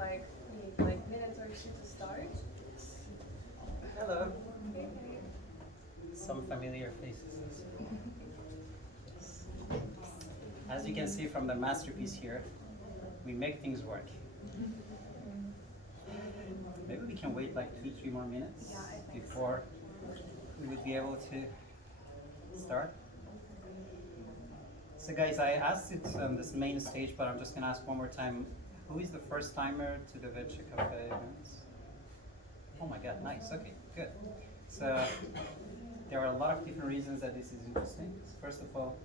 like we need like minutes or two to start. Hello. Okay. Some familiar faces. As you can see from the masterpiece here, we make things work. Maybe we can wait like 2-3 more minutes Yeah, I think before we would be able to start. So guys, I asked it on this main stage, but I'm just going to ask one more time. Who is the first timer to the Venture Cafe events? Oh my god, nice, okay, good. So there are a lot of different reasons that this is interesting. First of all,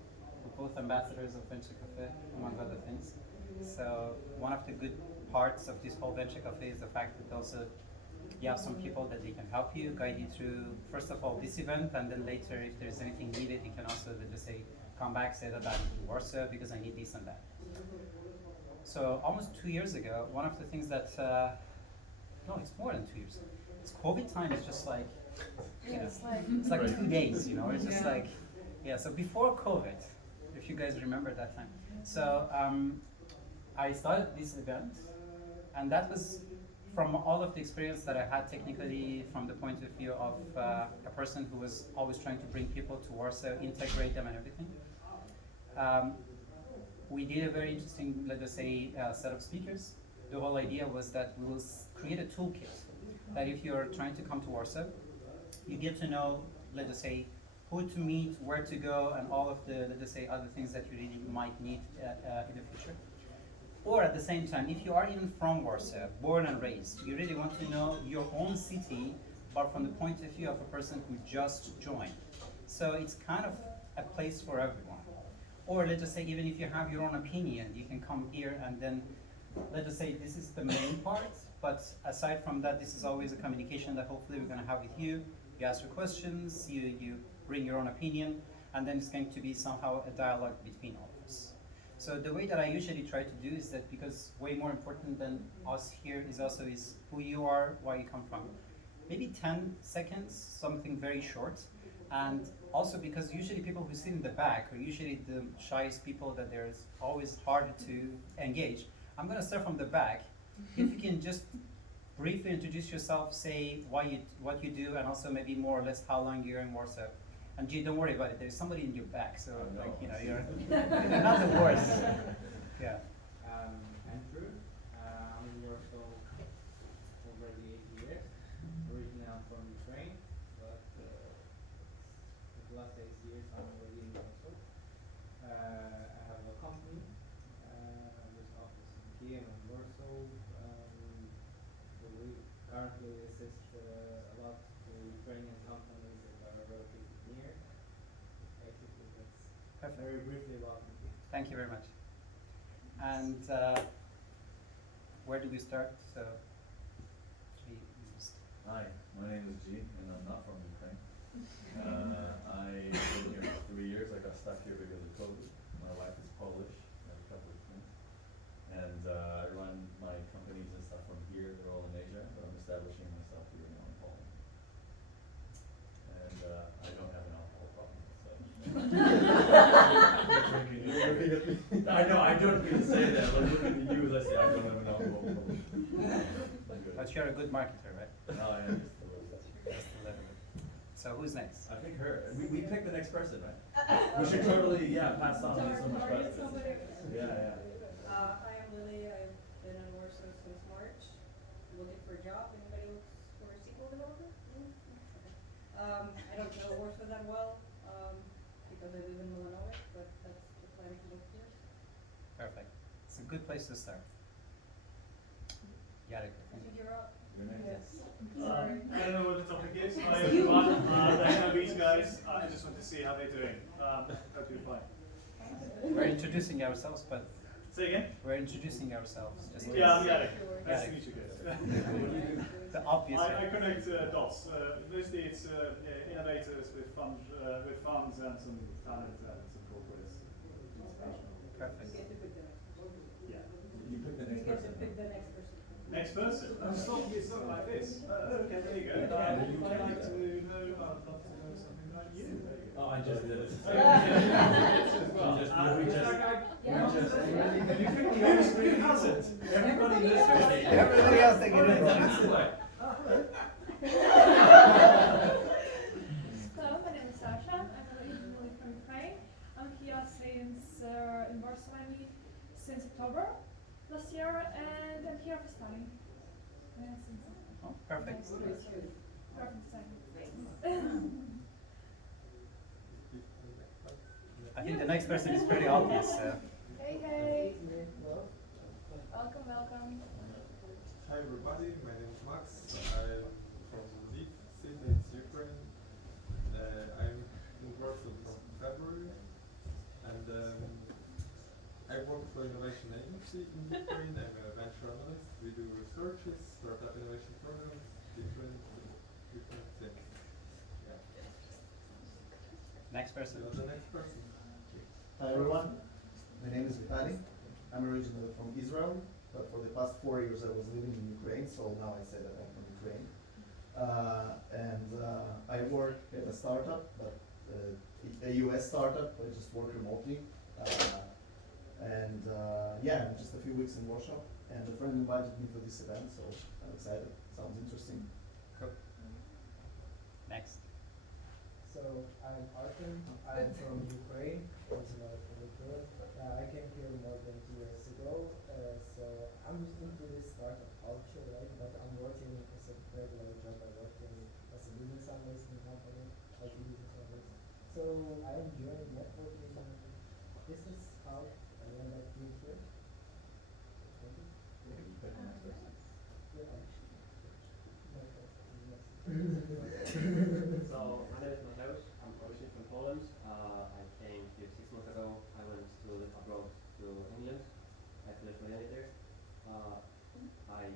we're both ambassadors of Venture Cafe, among other things. So one of the good parts of this whole Venture Cafe is the fact that also you have some people that they can help you, guide you through, first of all, this event, and then later, if there's anything needed, you can also just say, come back, say that I'm in Warsaw because I need this and that. So almost 2 years ago, one of the things that, no, it's more than 2 years. It's COVID time, it's just like, you know, it's like 2 days, you know, it's just like, yeah, so before COVID, if you guys remember that time. So I started this event, and that was from all of the experience that I had technically from the point of view of a person who was always trying to bring people to Warsaw, integrate them and everything. We did a very interesting, let us say, set of speakers. The whole idea was that we will create a toolkit that if you're trying to come to Warsaw, you get to know, let us say, who to meet, where to go, and all of the, let us say, other things that you really might need in the future. Or at the same time, if you are even from Warsaw, born and raised, you really want to know your own city, but from the point of view of a person who just joined. So it's kind of a place for everyone. Or let us say, even if you have your own opinion, you can come here and then, let us say, this is the main part, but aside from that, this is always a communication that hopefully we're going to have with you. You ask your questions, you bring your own opinion, and then it's going to be somehow a dialogue between all of us. So the way that I usually try to do is that, because way more important than us here is also is who you are, where you come from. Maybe 10 seconds, something very short. And also because usually people who sit in the back are usually the shyest people that there's always harder to engage. I'm going to start from the back. If you can just briefly introduce yourself, say what you do, and also maybe more or less how long you're in Warsaw. And G, don't worry about it. There's somebody in your back, so like you know, you're not the worst. Yeah. Andrew. I'm in Warsaw already 8 years. Originally I'm from Ukraine, but the last 8 years I'm already in Warsaw. I have a company with office in Kiev and Warsaw. So we currently assist a lot to Ukrainian companies that are relatively near. Basically, that's very briefly about me. Thank you very much. And where do we start? So, G, Hi, my name is G, and I'm not from Ukraine. I've been here for 3 years. I got stuck here because of COVID. My wife is Polish. I have a couple of twins. And I run my companies and stuff from here. They're all in Asia, but I'm establishing myself here now in Poland. And I don't have an alcohol problem. So. I know, I don't mean to say that, but looking at you as I say, I don't have an alcohol problem. but you're a good marketer, right? No, I am just a little bit. Just a little bit. So who's next? I think her. We picked the next person, right? We should totally, pass on to so much better. Yeah. Hi, I'm Lily. I've been in Warsaw since March. Looking for a job. Anybody looks for a SQL developer? I don't know Warsaw that well because I live in Illinois, but that's the plan to look here. Perfect. It's a good place to start. Yarek, I think you're up. Your name? yes. I don't know what the topic is. Hi everyone. I know these guys. I just want to see how they're doing. Hope you're fine. We're introducing ourselves, but Say again? we're introducing ourselves. Just Yeah, I'm Yannick. Yannick. Nice to meet you guys. the obvious. I connect dots. Mostly it's innovators with funds and some talent and some corporates. Perfect. You get to pick the next person. Yeah. You pick the You next get to person. pick the next person. Next person. It's not like this. Okay, there you go. Yeah, you I'd can. like to know. I'd love to know something about you. There you go. Oh, I just did it. Who hasn't? Everybody in this room. like, Hello, my name is Sasha. I'm originally from Ukraine. I'm here since in Warsaw since October last year, and I'm here for studying. Oh, perfect. Perfect studying. I think the next person is pretty obvious. Hey, hey. Welcome, welcome. Hi everybody, my name is Max. I'm from Lviv city, it's Ukraine. I'm in Warsaw from February, and I work for innovation agency in Ukraine. I'm a venture analyst. We do researches, startup innovation programs, different things. Yeah. Next person. So the next person. Hi everyone, my name is Piraiee. I'm originally from Israel, but for the past 4 years I was living in Ukraine, so now I say that I'm from Ukraine. I work at a startup, but a US startup. I just work remotely. Yeah, I'm just a few weeks in Warsaw, and a friend invited me to this event, so I'm excited. Sounds interesting. Cool. Next. So I'm Artem. I'm from Ukraine, originally from Ukraine. I came here more than 2 years ago. So I'm just into this startup culture, right? But I'm working as a regular job. I work as a business analyst in a company, IT business analyst. So I enjoy networking. This is how I end up being here. Thank you. So my name is Mateusz. I'm originally from Poland. I came here 6 months ago. I went to live abroad to England. I finished my MBA there. I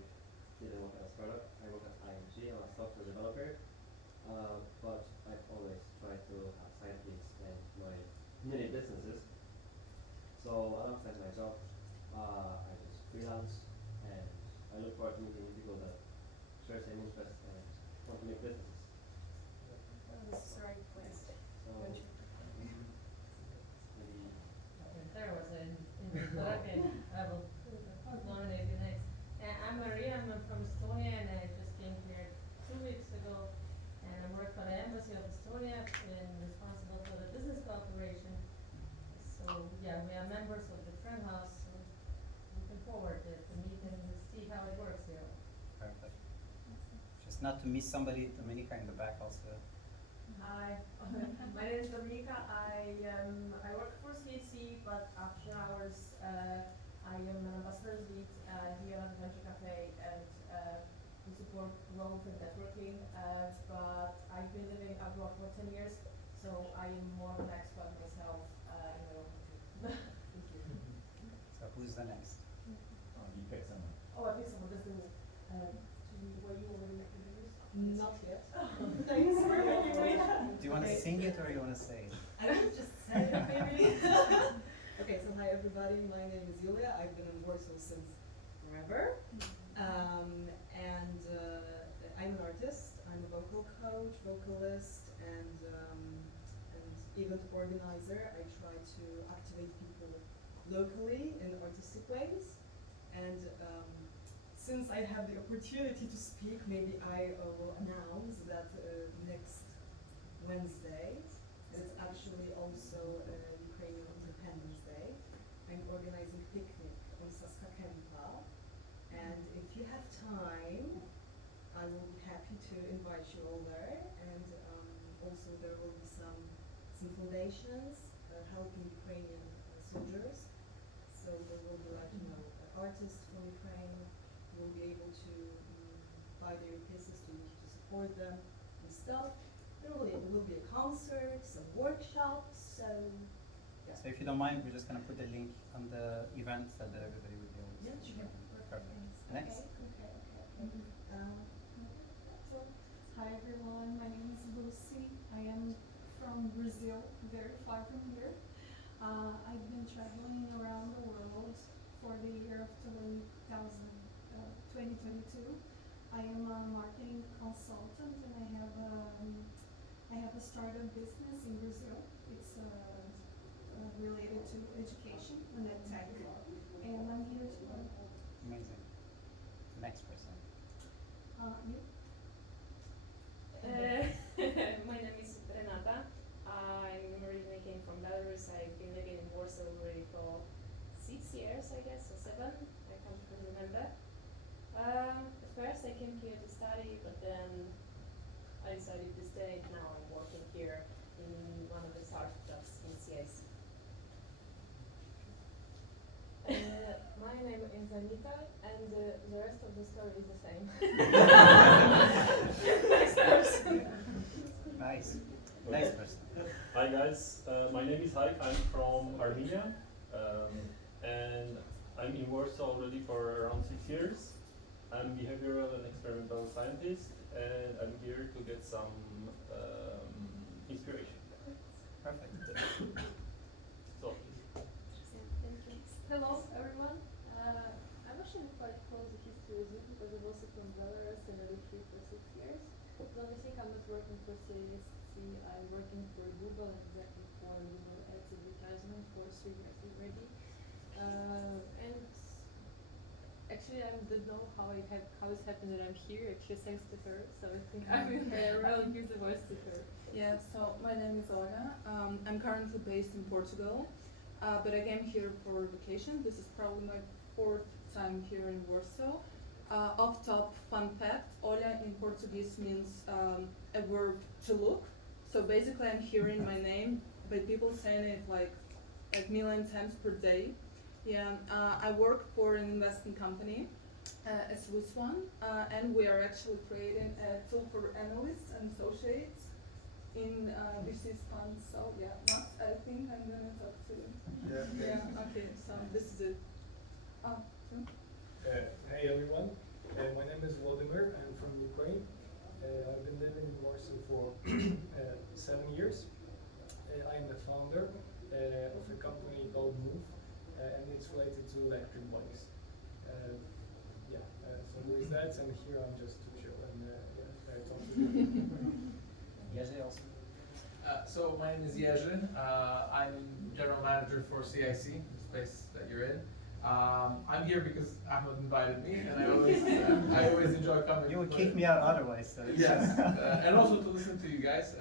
didn't work at a startup. I worked at ING. I'm a software developer. But I've always tried to have side gigs and my mini businesses. So alongside my job, I just freelance, and I look forward to meeting new people that share same interests and want to make businesses. This is the right place. So Venture. maybe There was an okay, I will nominate you next. I'm Maria, I'm from Estonia, and I just came here 2 weeks ago, and I work for the Embassy of Estonia and responsible for the business cooperation. So yeah, we are members of the Friend House, so looking forward to meet and see how it works here. Perfect. Just not to miss somebody, Dominica in the back also. Hi, my name is Dominika. I work for CAC, but after hours I am an ambassador's lead here at the Venture Cafe, and we support growth and networking. But I've been living abroad for 10 years, so I am more of an expert myself in my own country. Thank you. So who's the next? you pick someone. Oh, I picked someone. That's the were you already introduced? Not yet. Thanks for making me. Do you want to sing it or you want to say it? I will just say it maybe. Okay, so hi everybody, my name is Yulia. I've been in Warsaw since forever. I'm an artist. I'm a vocal coach, vocalist, and event organizer. I try to activate people locally in artistic ways. And since I have the opportunity to speak, maybe I will announce that next Wednesday, it's actually also Ukrainian Independence Day. I'm organizing picnic on Saska Kempa, and if you have time, I will be happy to invite you all there. And also there will be some foundations helping Ukrainian soldiers. So there will be artists from Ukraine will be able to buy their pieces to support them and stuff. There will be a concert, some workshops, so yeah. So if you don't mind, we're just going to put the link on the event so that everybody will be able to see. Yeah, Perfect. Next. Hi everyone, my name is Lucy. I am from Brazil, very far from here. I've been traveling around the world for the year of 2022. I am a marketing consultant, and I have a startup business in Brazil. It's related to education and tech, and I'm here to learn. Amazing. Next person. I'm back. At first I came here to study, but then I decided to stay. Now I'm working here in one of the startups in CIC. My name is Anita, and the rest of the story is the same. Nice person. Nice. Nice person. Hi guys, my name is Haik, I'm from Armenia, and I'm in Warsaw already for around 6 years. I'm behavioral and experimental scientist, and I'm here to get some inspiration. Perfect. So, Hello, everyone. I'm actually quite close to history as you because I'm also from Belarus and I lived here for 6 years. But I think I'm not working for CISC, I'm working for Google, exactly for Google Ads advertisement for 3 years already. And actually I don't know how it's happened that I'm here, actually thanks to her, so I think I will give the voice to her. Yeah, so my name is Olga. I'm currently based in Portugal, but I came here for vacation. This is probably my 4th time here in Warsaw. Off top, fun fact, olha in Portuguese means a verb to look. So basically I'm hearing my name by people saying it like million times per day. Yeah, I work for an investing company, a Swiss one, and we are actually creating a tool for analysts and associates in VC's funds. So yeah, Max, I think I'm gonna talk to you. Yeah, okay, so this is it. Hey everyone, my name is Vladimir, I'm from Ukraine. I've been living in Warsaw for 7 years. I'm the founder of a company called Move, and it's related to electric bikes. So there is that, and here I'm just to chill and talk to you. Jerzy also. So my name is Jerzy. I'm general manager for CIC, the space that you're in. I'm here because Ahmed invited me, and I always enjoy coming. You would kick me out otherwise. So Yes, and also to listen to you guys.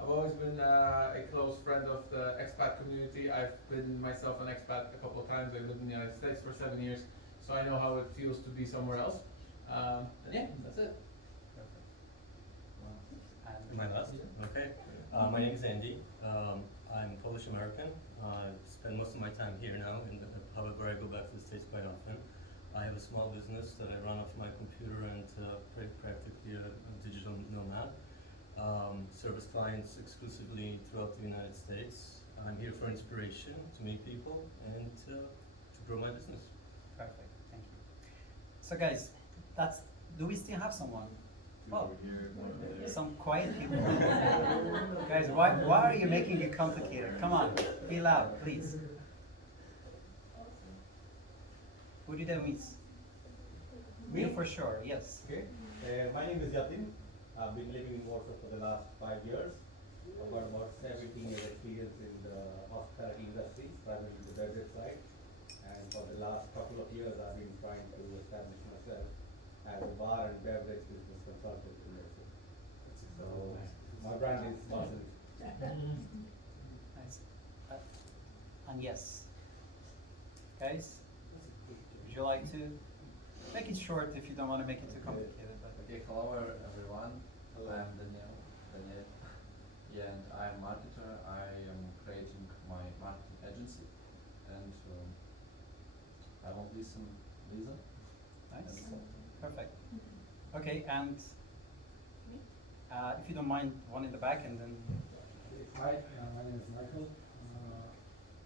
I've always been a close friend of the expat community. I've been myself an expat a couple of times. I lived in the United States for 7 years, so I know how it feels to be somewhere else. And yeah, that's it. Am I last? Okay. My name is Andy. I'm Polish American. I spend most of my time here now, however I go back to the States quite often. I have a small business that I run off my computer and practically a digital nomad. Service clients exclusively throughout the United States. I'm here for inspiration, to meet people, and to grow my business. Perfect, thank you. So guys, do we still have someone? Oh, some quiet people. Guys, why are you making it complicated? Come on, be loud, please. Who did I miss? Me for sure, yes. Okay. My name is Yatin. I've been living in Warsaw for the last 5 years. I've got about 17 years experience in the hospitality industry, primarily the desert side. And for the last couple of years, I've been trying to establish myself as a bar and beverage business consultant in Warsaw. So my brand is Marcel. Nice. And yes. Guys, would you like to make it short if you don't want to make it too complicated? Okay, hello everyone. I'm Daniel. Yeah, and I'm a marketer. I am creating my marketing agency, and I will listen, Liza. Nice. Perfect. Okay, and if you don't mind, one in the back, and then. Hi, my name is Michael.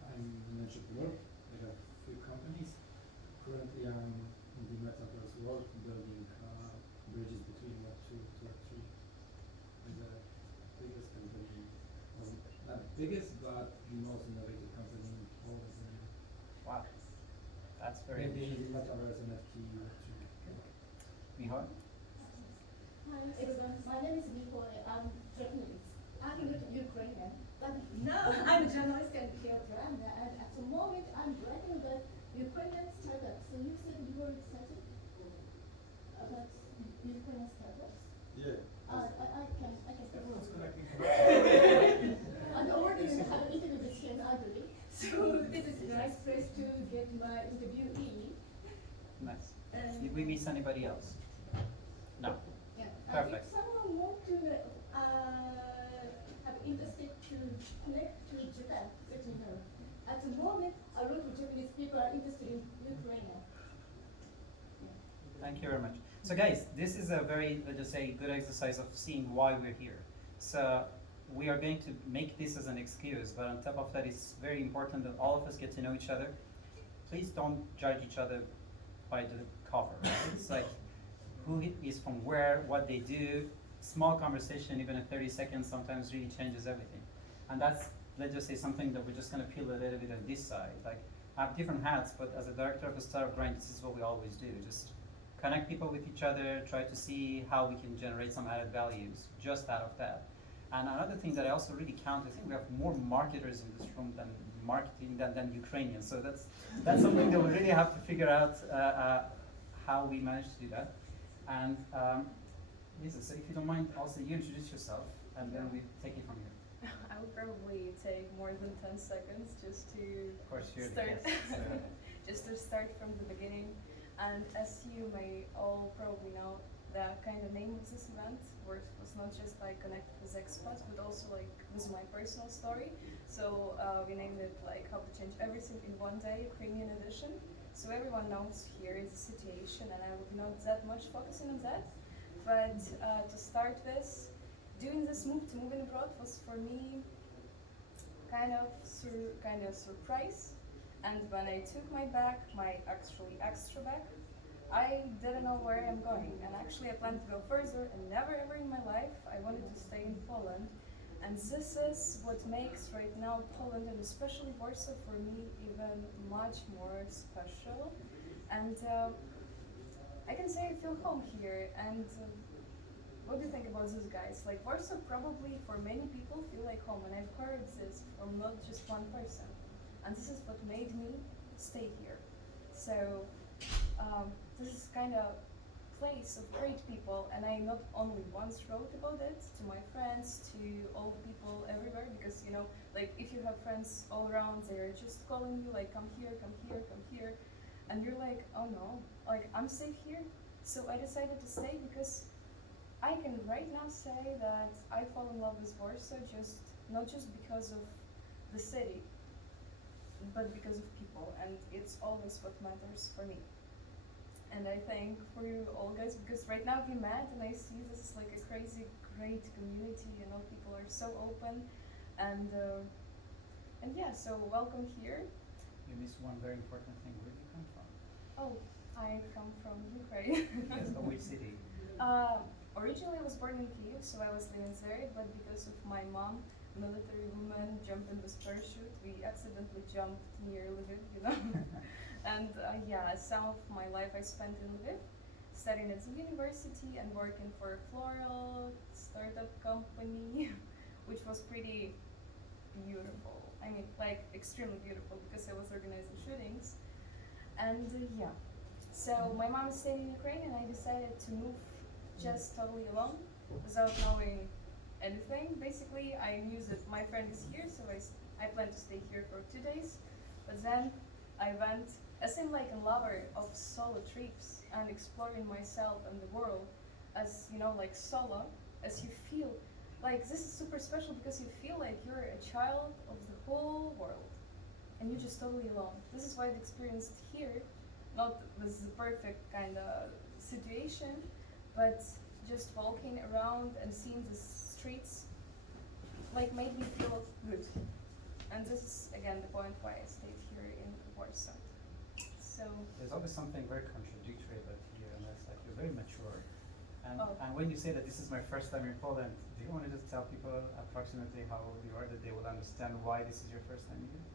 I'm an entrepreneur. I have a few companies. Currently, I'm in the metaverse world, building bridges between Web 2 to Web 3. And the biggest company, well, not the biggest, but the most innovative company in all of them. Wow, that's very Maybe interesting. the metaverse NFT Web 3. Mihal? Hi everyone, my name is Nicole. I'm journalist. I'm not Ukrainian, but now I'm a journalist and here brand. And at the moment, I'm writing about Ukrainian startups. So you said you were excited about Ukrainian startups. Yeah. I can say more. And already have an interview with him already. So this is a nice place to get my interviewee. Nice. Did we miss anybody else? No. Yeah. Perfect. If someone want to have interested to connect to Japan, let me know. At the moment, a lot of Japanese people are interested in Ukraine. Thank you very much. So guys, this is a very, let's just say, good exercise of seeing why we're here. So we are going to make this as an excuse, but on top of that, it's very important that all of us get to know each other. Please don't judge each other by the cover. Right? It's like who is from where, what they do. Small conversation, even in 30 seconds, sometimes really changes everything. And that's, let's just say, something that we're just going to peel a little bit on this side. Like, I have different hats, but as a director of a startup grind, this is what we always do. Just connect people with each other, try to see how we can generate some added values just out of that. And another thing that I also really count, I think we have more marketers in this room than marketing than Ukrainians. So that's something that we really have to figure out how we manage to do that. And Lisa, so if you don't mind, also you introduce yourself, and then we take it from here. I would probably take more than 10 seconds just to Of course, you're start, the guest, so. just to start from the beginning. And as you may all probably know, the kind of name of this event was not just like connected with expats, but also like with my personal story. So we named it like How to Change Everything in One Day, Ukrainian edition. So everyone knows here is the situation, and I will be not that much focusing on that. But to start with, doing this move to moving abroad was for me kind of surprise. And when I took my bag, my actually extra bag, I didn't know where I'm going. And actually I planned to go further, and never ever in my life I wanted to stay in Poland. And this is what makes right now Poland, and especially Warsaw for me, even much more special. And I can say I feel home here. And what do you think about this, guys? Like, Warsaw probably for many people feel like home, and I've heard this from not just one person. And this is what made me stay here. So this is kind of place of great people, and I not only once wrote about it to my friends, to all the people everywhere, because you know, like if you have friends all around, they're just calling you like, come here, come here, come here, and you're like, oh no, like I'm safe here. So I decided to stay because I can right now say that I fall in love with Warsaw not just because of the city, but because of people, and it's always what matters for me. And I think for you all guys, because right now we met and I see this is like a crazy great community, and all people are so open, and yeah, so welcome here. You missed one very important thing. Where do you come from? Oh, I come from Ukraine. Yes, but which city? Originally I was born in Kyiv, so I was living there, but because of my mom, military woman, jumping with parachute, we accidentally jumped near Lviv, you know. And yeah, some of my life I spent in Lviv, studying at the university and working for a floral startup company, which was pretty beautiful. I mean, like extremely beautiful, because I was organizing shootings. And yeah, so my mom is staying in Ukraine, and I decided to move just totally alone, without knowing anything. Basically, I knew that my friend is here, so I planned to stay here for 2 days. But then I went, as in like a lover of solo trips and exploring myself and the world, as you know, like solo, as you feel like this is super special, because you feel like you're a child of the whole world, and you're just totally alone. This is why I experienced here, not with the perfect kind of situation, but just walking around and seeing the streets like made me feel good. And this is again the point why I stayed here in Warsaw. So there's always something very contradictory about you, and that's like you're very mature. And when you say that this is my first time in Poland, do you want to just tell people approximately how old you are, that they will understand why this is your first time here?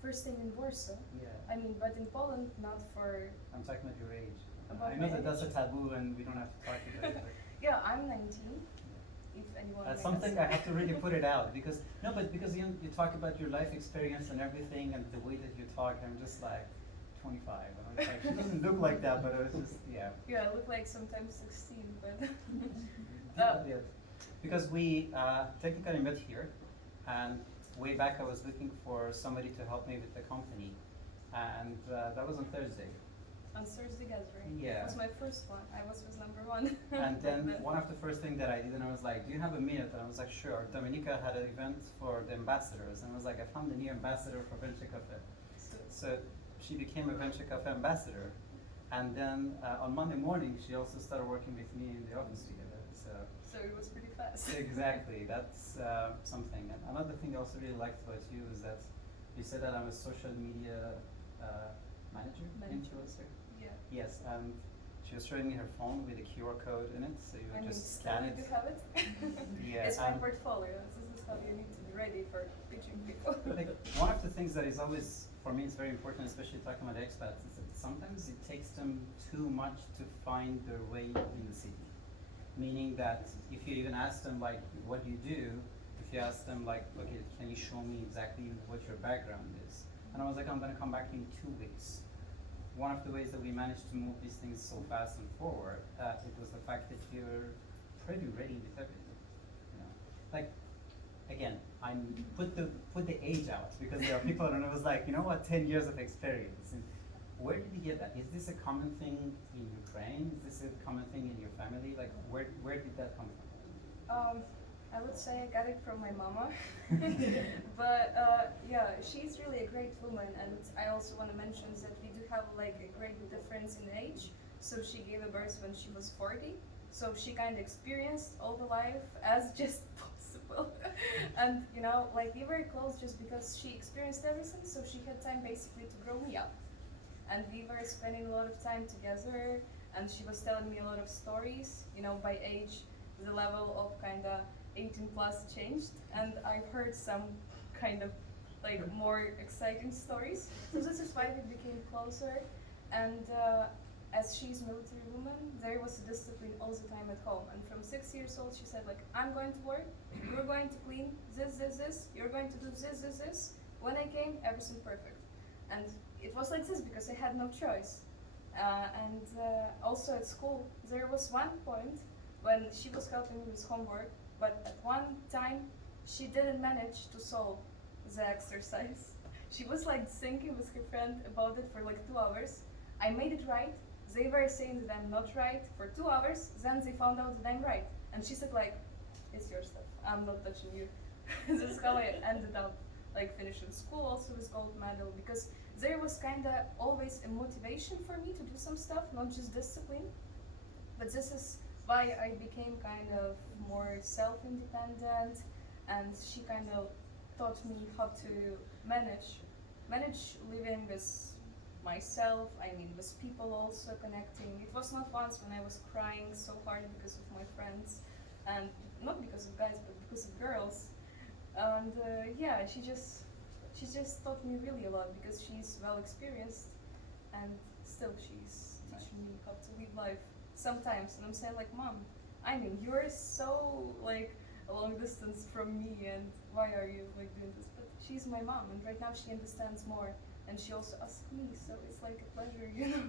First time in Warsaw? Yeah. I mean, but in Poland, not for... I'm talking about your age. About I know my that that's a age? taboo and we don't have to talk about it. But Yeah, I'm 19. If anyone that's may something ask. I have to really put it out, because because you talk about your life experience and everything, and the way that you talk, I'm just like 25. I'm like, she doesn't look like that, but it was just Yeah, I look like sometimes 16, but Yeah. Because we technically met here, and way back I was looking for somebody to help me with the company, and that was on Thursday. on Thursday gathering. Yeah. It was my first one. I was number one. And then one of the first things that I did, and I was like, do you have a minute? And I was like, sure. Dominica had an event for the ambassadors, and I was like, I found the new ambassador for Venture Cafe. So she became a Venture Cafe ambassador. And then on Monday morning, she also started working with me in the office together. So it was pretty fast. Exactly, that's something. And another thing I also really liked about you is that you said that I'm a social media manager. Yeah. Yes, and she was showing me her phone with a QR code in it, so you I mean, just still scan you it. do have it. Yeah, It's my portfolio. This is how you need to be ready for pitching people. Like, one of the things that is always, for me, is very important, especially talking about expats, is that sometimes it takes them too much to find their way in the city. Meaning that if you even ask them, like, what do you do? If you ask them, like, okay, can you show me exactly what your background is? And I was like, I'm going to come back in 2 weeks. One of the ways that we managed to move these things so fast and forward, it was the fact that you're pretty ready with everything. You know, like, again, I'm put the age out because there are people and I was like, you know what, 10 years of experience. And where did you get that? Is this a common thing in Ukraine? Is this a common thing in your family? Like, where did that come from? I would say I got it from my mama, but yeah, she's really a great woman, and I also want to mention that we do have like a great difference in age. So she gave a birth when she was 40, so she kind of experienced all the life as just possible, and you know, like we were close just because she experienced everything, so she had time basically to grow me up, and we were spending a lot of time together, and she was telling me a lot of stories. You know, by age, the level of kind of 18 plus changed, and I've heard some kind of like more exciting stories. So this is why we became closer. And as she's a military woman, there was a discipline all the time at home. And from 6 years old, she said like, I'm going to work, you're going to clean this, you're going to do this. When I came, everything perfect. And it was like this because I had no choice. And also at school, there was one point when she was helping me with homework, but at one time, she didn't manage to solve the exercise. She was like thinking with her friend about it for like 2 hours. I made it right. They were saying that I'm not right for 2 hours. Then they found out that I'm right. And she said like, it's your stuff. I'm not touching you. This is how I ended up like finishing school also with gold medal, because there was kind of always a motivation for me to do some stuff, not just discipline. But this is why I became kind of more self-independent, and she kind of taught me how to manage living with myself, I mean with people also connecting. It was not once when I was crying so hard because of my friends, and not because of guys, but because of girls. And yeah, she just taught me really a lot because she's well experienced, and still she's teaching me how to live life. Sometimes, and I'm saying like, Mom, I mean, you're so like a long distance from me, and why are you like doing this? But she's my mom, and right now she understands more, and she also asks me, so it's like a pleasure, you know,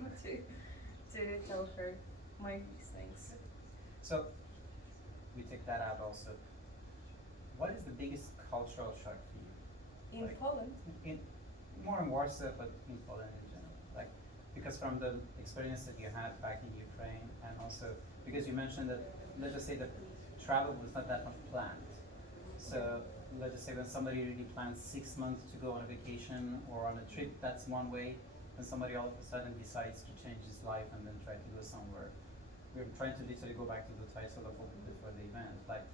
to tell her my things. So we take that out also. What is the biggest cultural shock for you? In Poland? More in Warsaw, but in Poland in general. Like, because from the experience that you had back in Ukraine, and also because you mentioned that, let's just say that travel was not that much planned. So let's just say when somebody really plans 6 months to go on a vacation or on a trip, that's one way. And somebody all of a sudden decides to change his life and then try to go somewhere. We're trying to literally go back to the title of what we did for the event. Like,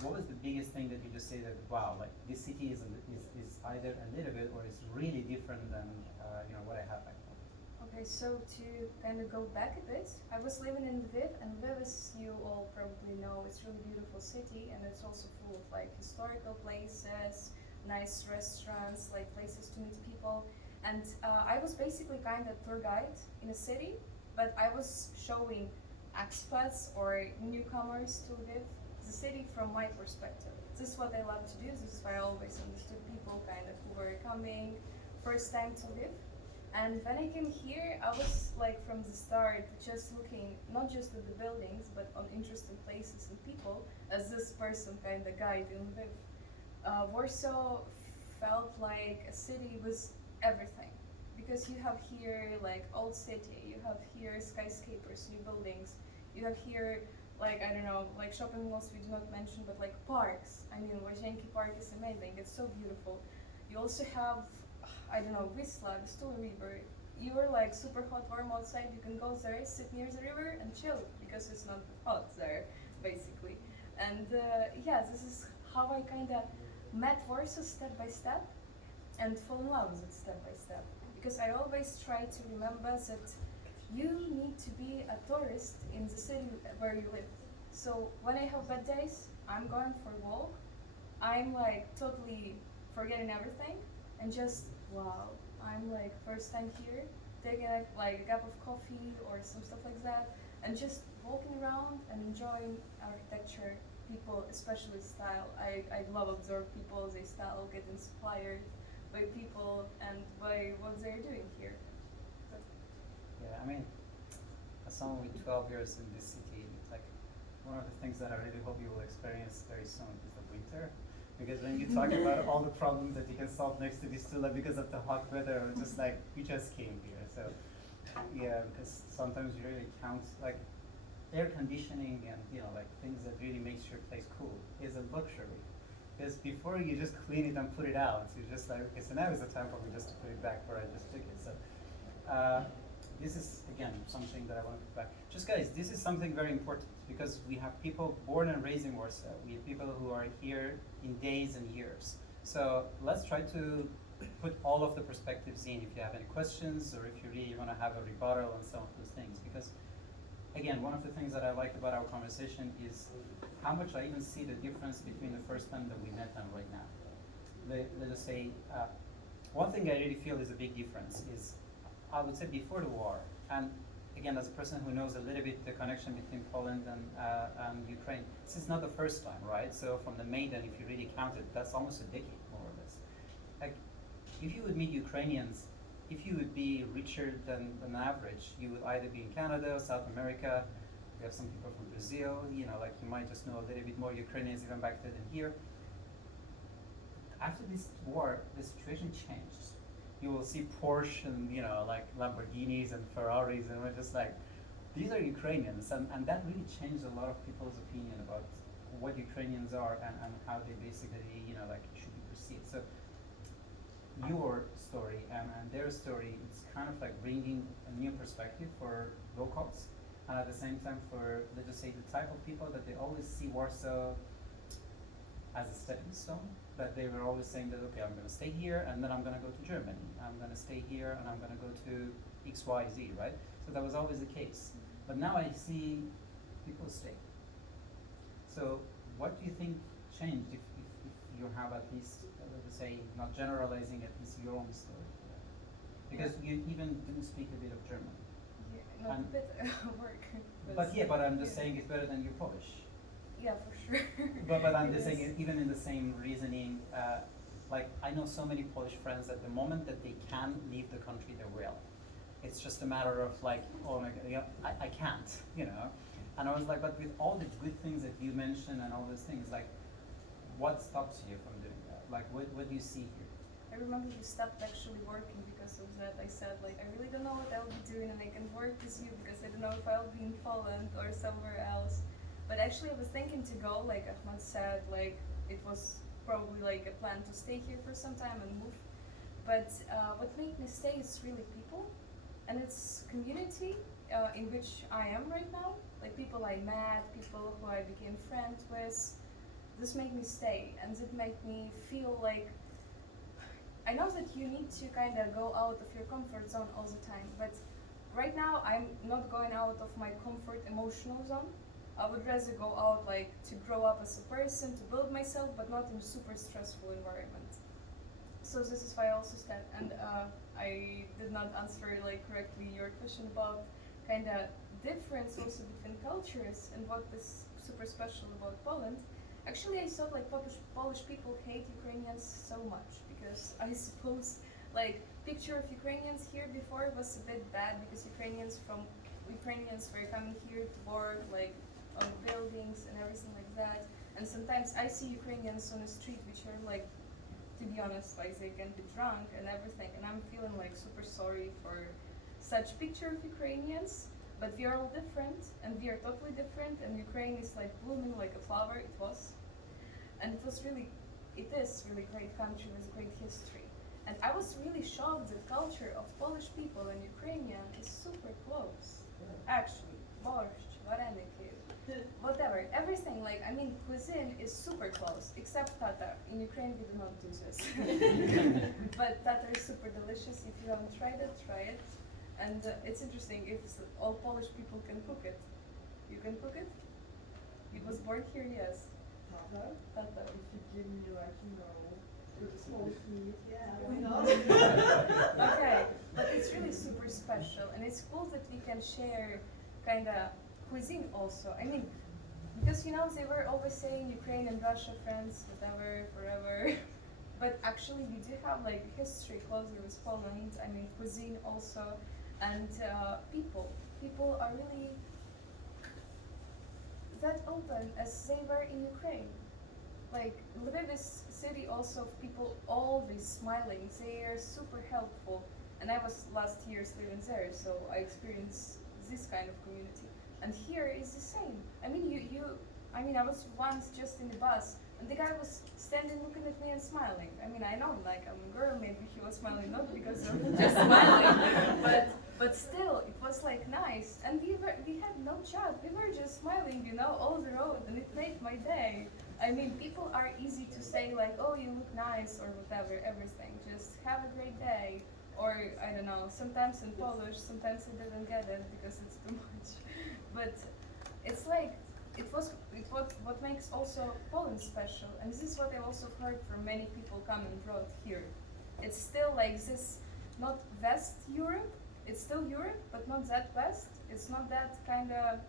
what was the biggest thing that you just say that, wow, like this city is either a little bit or is really different than you know, what I have back home? Okay, so to kind of go back a bit, I was living in Lviv, and Lviv, as you all probably know, it's a really beautiful city, and it's also full of like historical places, nice restaurants, like places to meet people. And I was basically kind of tour guide in a city, but I was showing expats or newcomers to Lviv the city from my perspective. This is what I love to do. This is why I always understood people kind of who were coming first time to Lviv. And when I came here, I was like from the start just looking not just at the buildings, but on interesting places and people as this person kind of guide in Lviv. Warsaw felt like a city with everything, because you have here like old city, you have here skyscrapers, new buildings, you have here like, I don't know, like shopping malls we do not mention, but like parks. I mean, Łazienki Park is amazing, it's so beautiful. You also have, I don't know, Wisla, the Story River. You're like super hot, warm outside, you can go there, sit near the river and chill, because it's not hot there, basically. And yeah, this is how I kind of met Warsaw step by step and fall in love with it step by step. Because I always try to remember that you need to be a tourist in the city where you live. So when I have bad days, I'm going for a walk, I'm like totally forgetting everything and just, wow, I'm like first time here, taking like a cup of coffee or some stuff like that, and just walking around and enjoying architecture, people, especially style. I love observe people, they style, get inspired by people and by what they're doing here. Yeah, I mean, as someone with 12 years in this city, like one of the things that I really hope you will experience very soon is the winter. Because when you talk about all the problems that you can solve next to Vistula because of the hot weather, or just like, we just came here. So yeah, because sometimes you really count, like air conditioning and, you know, like things that really makes your place cool is a luxury. Because before you just clean it and put it out, you're just like, okay, so now is the time for me just to put it back where I just took it. So this is, again, something that I want to put back. Just guys, this is something very important because we have people born and raised in Warsaw. We have people who are here in days and years. So let's try to put all of the perspectives in if you have any questions or if you really want to have a rebuttal on some of those things. Because again, one of the things that I like about our conversation is how much I even see the difference between the first time that we met and right now. Let us say, one thing I really feel is a big difference is, I would say before the war, and again, as a person who knows a little bit the connection between Poland and Ukraine, this is not the first time, right? So from the Maidan, if you really count it, that's almost a decade, more or less. Like, if you would meet Ukrainians, if you would be richer than average, you would either be in Canada, South America, we have some people from Brazil, you know, like you might just know a little bit more Ukrainians even back then than here. After this war, the situation changed. You will see Porsche and, you know, like Lamborghinis and Ferraris, and we're just like, these are Ukrainians, and that really changed a lot of people's opinion about what Ukrainians are and how they basically, you know, like should be perceived. So your story and their story, it's kind of like bringing a new perspective for locals, and at the same time for, let's just say, the type of people that they always see Warsaw as a stepping stone, that they were always saying that, okay, I'm going to stay here and then I'm going to go to Germany. I'm going to stay here and I'm going to go to X, Y, Z, right? So that was always the case. But now I see people stay. So what do you think changed if you have at least, let's say, not generalizing, at least your own story? Because you even do speak a bit of German. Yeah, not a bit work. But yeah, but I'm just saying it's better than your Polish. Yeah, for sure. But I'm just saying, even in the same reasoning, like I know so many Polish friends that the moment that they can leave the country, they will. It's just a matter of like, oh my God, yeah, I can't, you know. And I was like, but with all the good things that you mentioned and all those things, like, what stops you from doing that? Like, what do you see here? I remember you stopped actually working because of that. I said, like, I really don't know what I'll be doing and I can work with you because I don't know if I'll be in Poland or somewhere else. But actually I was thinking to go, like Ahmad said, like, it was probably like a plan to stay here for some time and move. But what made me stay is really people, and it's community in which I am right now. Like people I met, people who I became friends with. This made me stay, and it made me feel like, I know that you need to kind of go out of your comfort zone all the time, but right now I'm not going out of my comfort emotional zone. I would rather go out like to grow up as a person, to build myself, but not in a super stressful environment. So this is why I also said, and I did not answer like correctly your question about kind of difference also between cultures and what is super special about Poland. Actually, I thought like Polish people hate Ukrainians so much because I suppose like picture of Ukrainians here before was a bit bad because Ukrainians were coming here to work like on buildings and everything like that. And sometimes I see Ukrainians on the street which are like, to be honest, like they can be drunk and everything, and I'm feeling like super sorry for such picture of Ukrainians, but we are all different, and we are totally different, and Ukraine is like blooming like a flower, it was. And it is really great country with great history. And I was really shocked that culture of Polish people and Ukrainian is super close. Actually, borscht, vareniki, whatever, everything, like, I mean, cuisine is super close, except Tatar. In Ukraine, we do not do this. But Tatar is super delicious. If you haven't tried it, try it. And it's interesting, if all Polish people can cook it. You can cook it? It was born here, yes. Tatar? Tatar. If you give me like, Polish meat, yeah, why not? Okay, but it's really super special, and it's cool that we can share kind of cuisine also. I mean, because they were always saying Ukraine and Russia friends, whatever, forever. But actually, you do have like history closely with Poland. I mean, cuisine also, and people. People are really that open as they were in Ukraine. Like, Lviv is city also of people always smiling. They are super helpful. And I was last year living there, so I experienced this kind of community. And here is the same. I mean, I was once just in the bus, and the guy was standing looking at me and smiling. I mean, I know, like, I'm a girl, maybe he was smiling not because of just smiling, but still, it was like nice. And we had no chat, we were just smiling, all the road, and it made my day. I mean, people are easy to say like, oh, you look nice, or whatever, everything. Just have a great day. Or, I don't know, sometimes in Polish, sometimes I didn't get it because it's too much. But it's like, what makes also Poland special. And this is what I also heard from many people coming abroad here. It's still like this, not West Europe, it's still Europe, but not that West. It's not that kind of,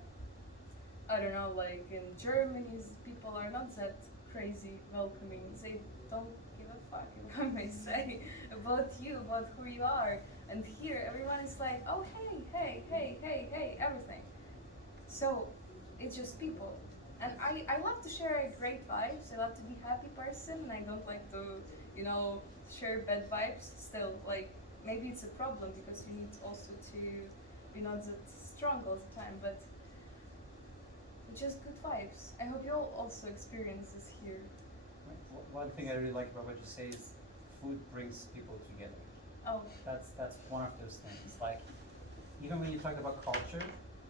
I don't know, like in Germany, people are not that crazy welcoming. They don't give a fuck, if I may say, about you, about who you are. And here, everyone is like, oh, hey, everything. So, it's just people. And I love to share great vibes. I love to be a happy person, and I don't like to, share bad vibes. Still, like, maybe it's a problem because you need also to be not that strong all the time, but just good vibes. I hope you all also experience this here. One thing I really like about what you say is food brings people together. Oh. That's one of those things. Like, even when you talk about culture,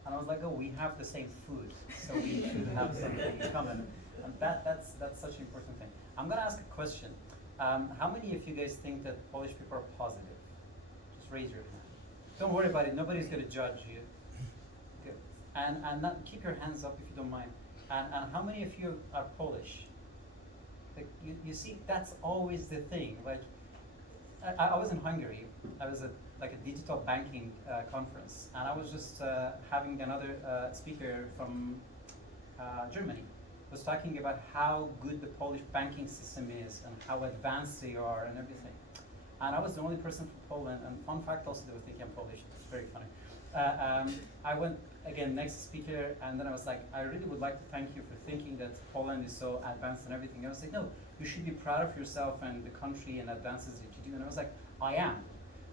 and I was like, oh, we have the same food, so we should have something in common. And that's such an important thing. I'm gonna ask a question. How many of you guys think that Polish people are positive? Just raise your hand. Don't worry about it. Nobody's gonna judge you. Good. And not, keep your hands up if you don't mind. And how many of you are Polish? Like, you see, that's always the thing. Like, I was in Hungary. I was at like a digital banking conference, and I was just having another speaker from Germany was talking about how good the Polish banking system is and how advanced they are and everything. And I was the only person from Poland, and fun fact also, they were thinking I'm Polish. It's very funny. I went, again, next speaker, and then I was like, I really would like to thank you for thinking that Poland is so advanced and everything. And I was like, no, you should be proud of yourself and the country and advances that you do. And I was like, I am.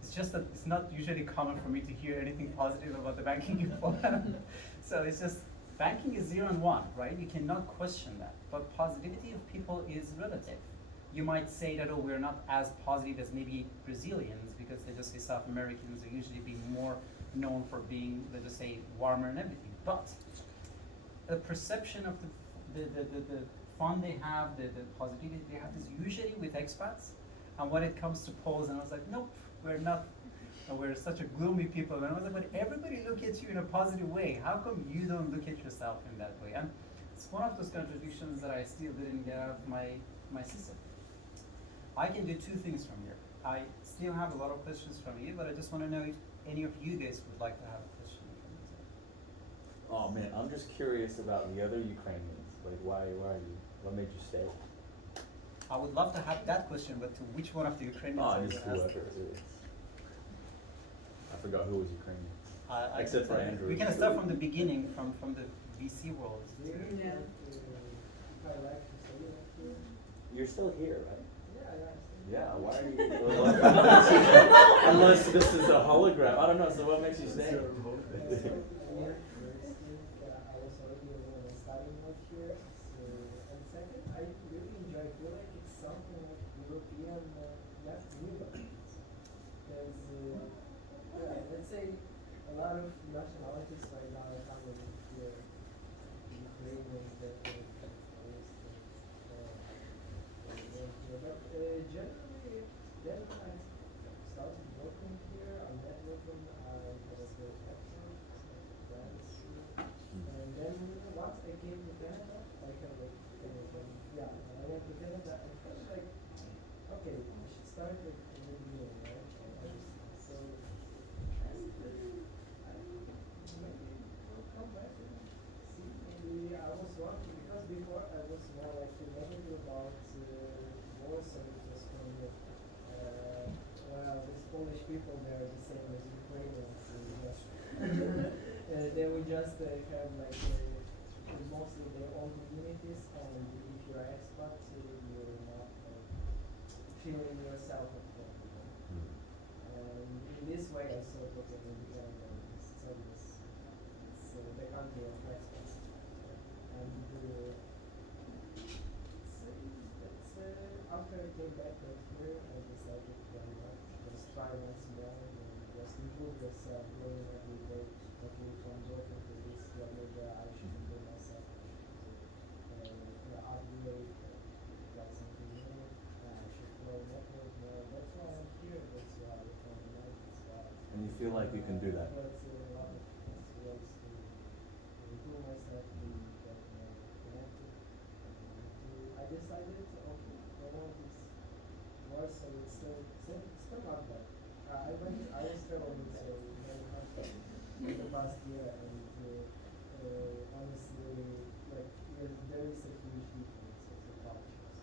It's just that it's not usually common for me to hear anything positive about the banking in Poland. So it's just, banking is 0 and 1, right? You cannot question that. But positivity of people is relative. You might say that, oh, we're not as positive as maybe Brazilians, because they just say South Americans are usually being more known for being, let's just say, warmer and everything. But the perception of the fun they have, the positivity they have is usually with expats. And when it comes to Poles, and I was like, nope, we're not. We're such a gloomy people. And I was like, but everybody look at you in a positive way. How come you don't look at yourself in that way? And it's one of those contradictions that I still didn't get out of my system. I can do two things from here. I still have a lot of questions from you, but I just want to know if any of you guys would like to have a question from me. Oh man, I'm just curious about the other Ukrainians. Like, why are you? What made you stay? I would love to have that question, but to which one of the Ukrainians? Oh, just whoever it is. I forgot who was Ukrainian. Except for Andrew. We can start from the beginning, from the VC world. You're still here, right? Yeah. Yeah, why are you? Unless this is a hologram. I don't know. So what makes you stay? I was already studying out here, so and second, I really enjoy. I feel like it's something like European, not new, because let's say a lot of nationalities right now are coming here, Ukrainians, that here, but generally, then I started working here. I met with them. I had a good effort, friends. And then once I came to Canada, I kind of yeah, when I went to Canada, I felt like, okay, I should start with a new beginning, right? So, and maybe we'll come back and see. Maybe I was wrong because before I was more like negative about Warsaw. It was from well, these Polish people, they're the same as Ukrainians. They would just have like mostly their own communities, and if you're an expat, you're not feeling yourself at home. And in this way, I thought, okay, maybe Canada is the country of expats. And after I came back here, I decided why not just try once more and just improve yourself, learning every day. Okay, if I'm working for this level, I should improve myself. Upgrade, got something new. I should grow network more. That's why I'm here. That's why I found the night. That's why. And you feel like you can do that? But a lot of ways to improve myself, to get more connected. I decided, okay, I want this Warsaw. It's still not bad. I was traveling to many countries in the past year, and honestly, like there is a huge difference of the cultures.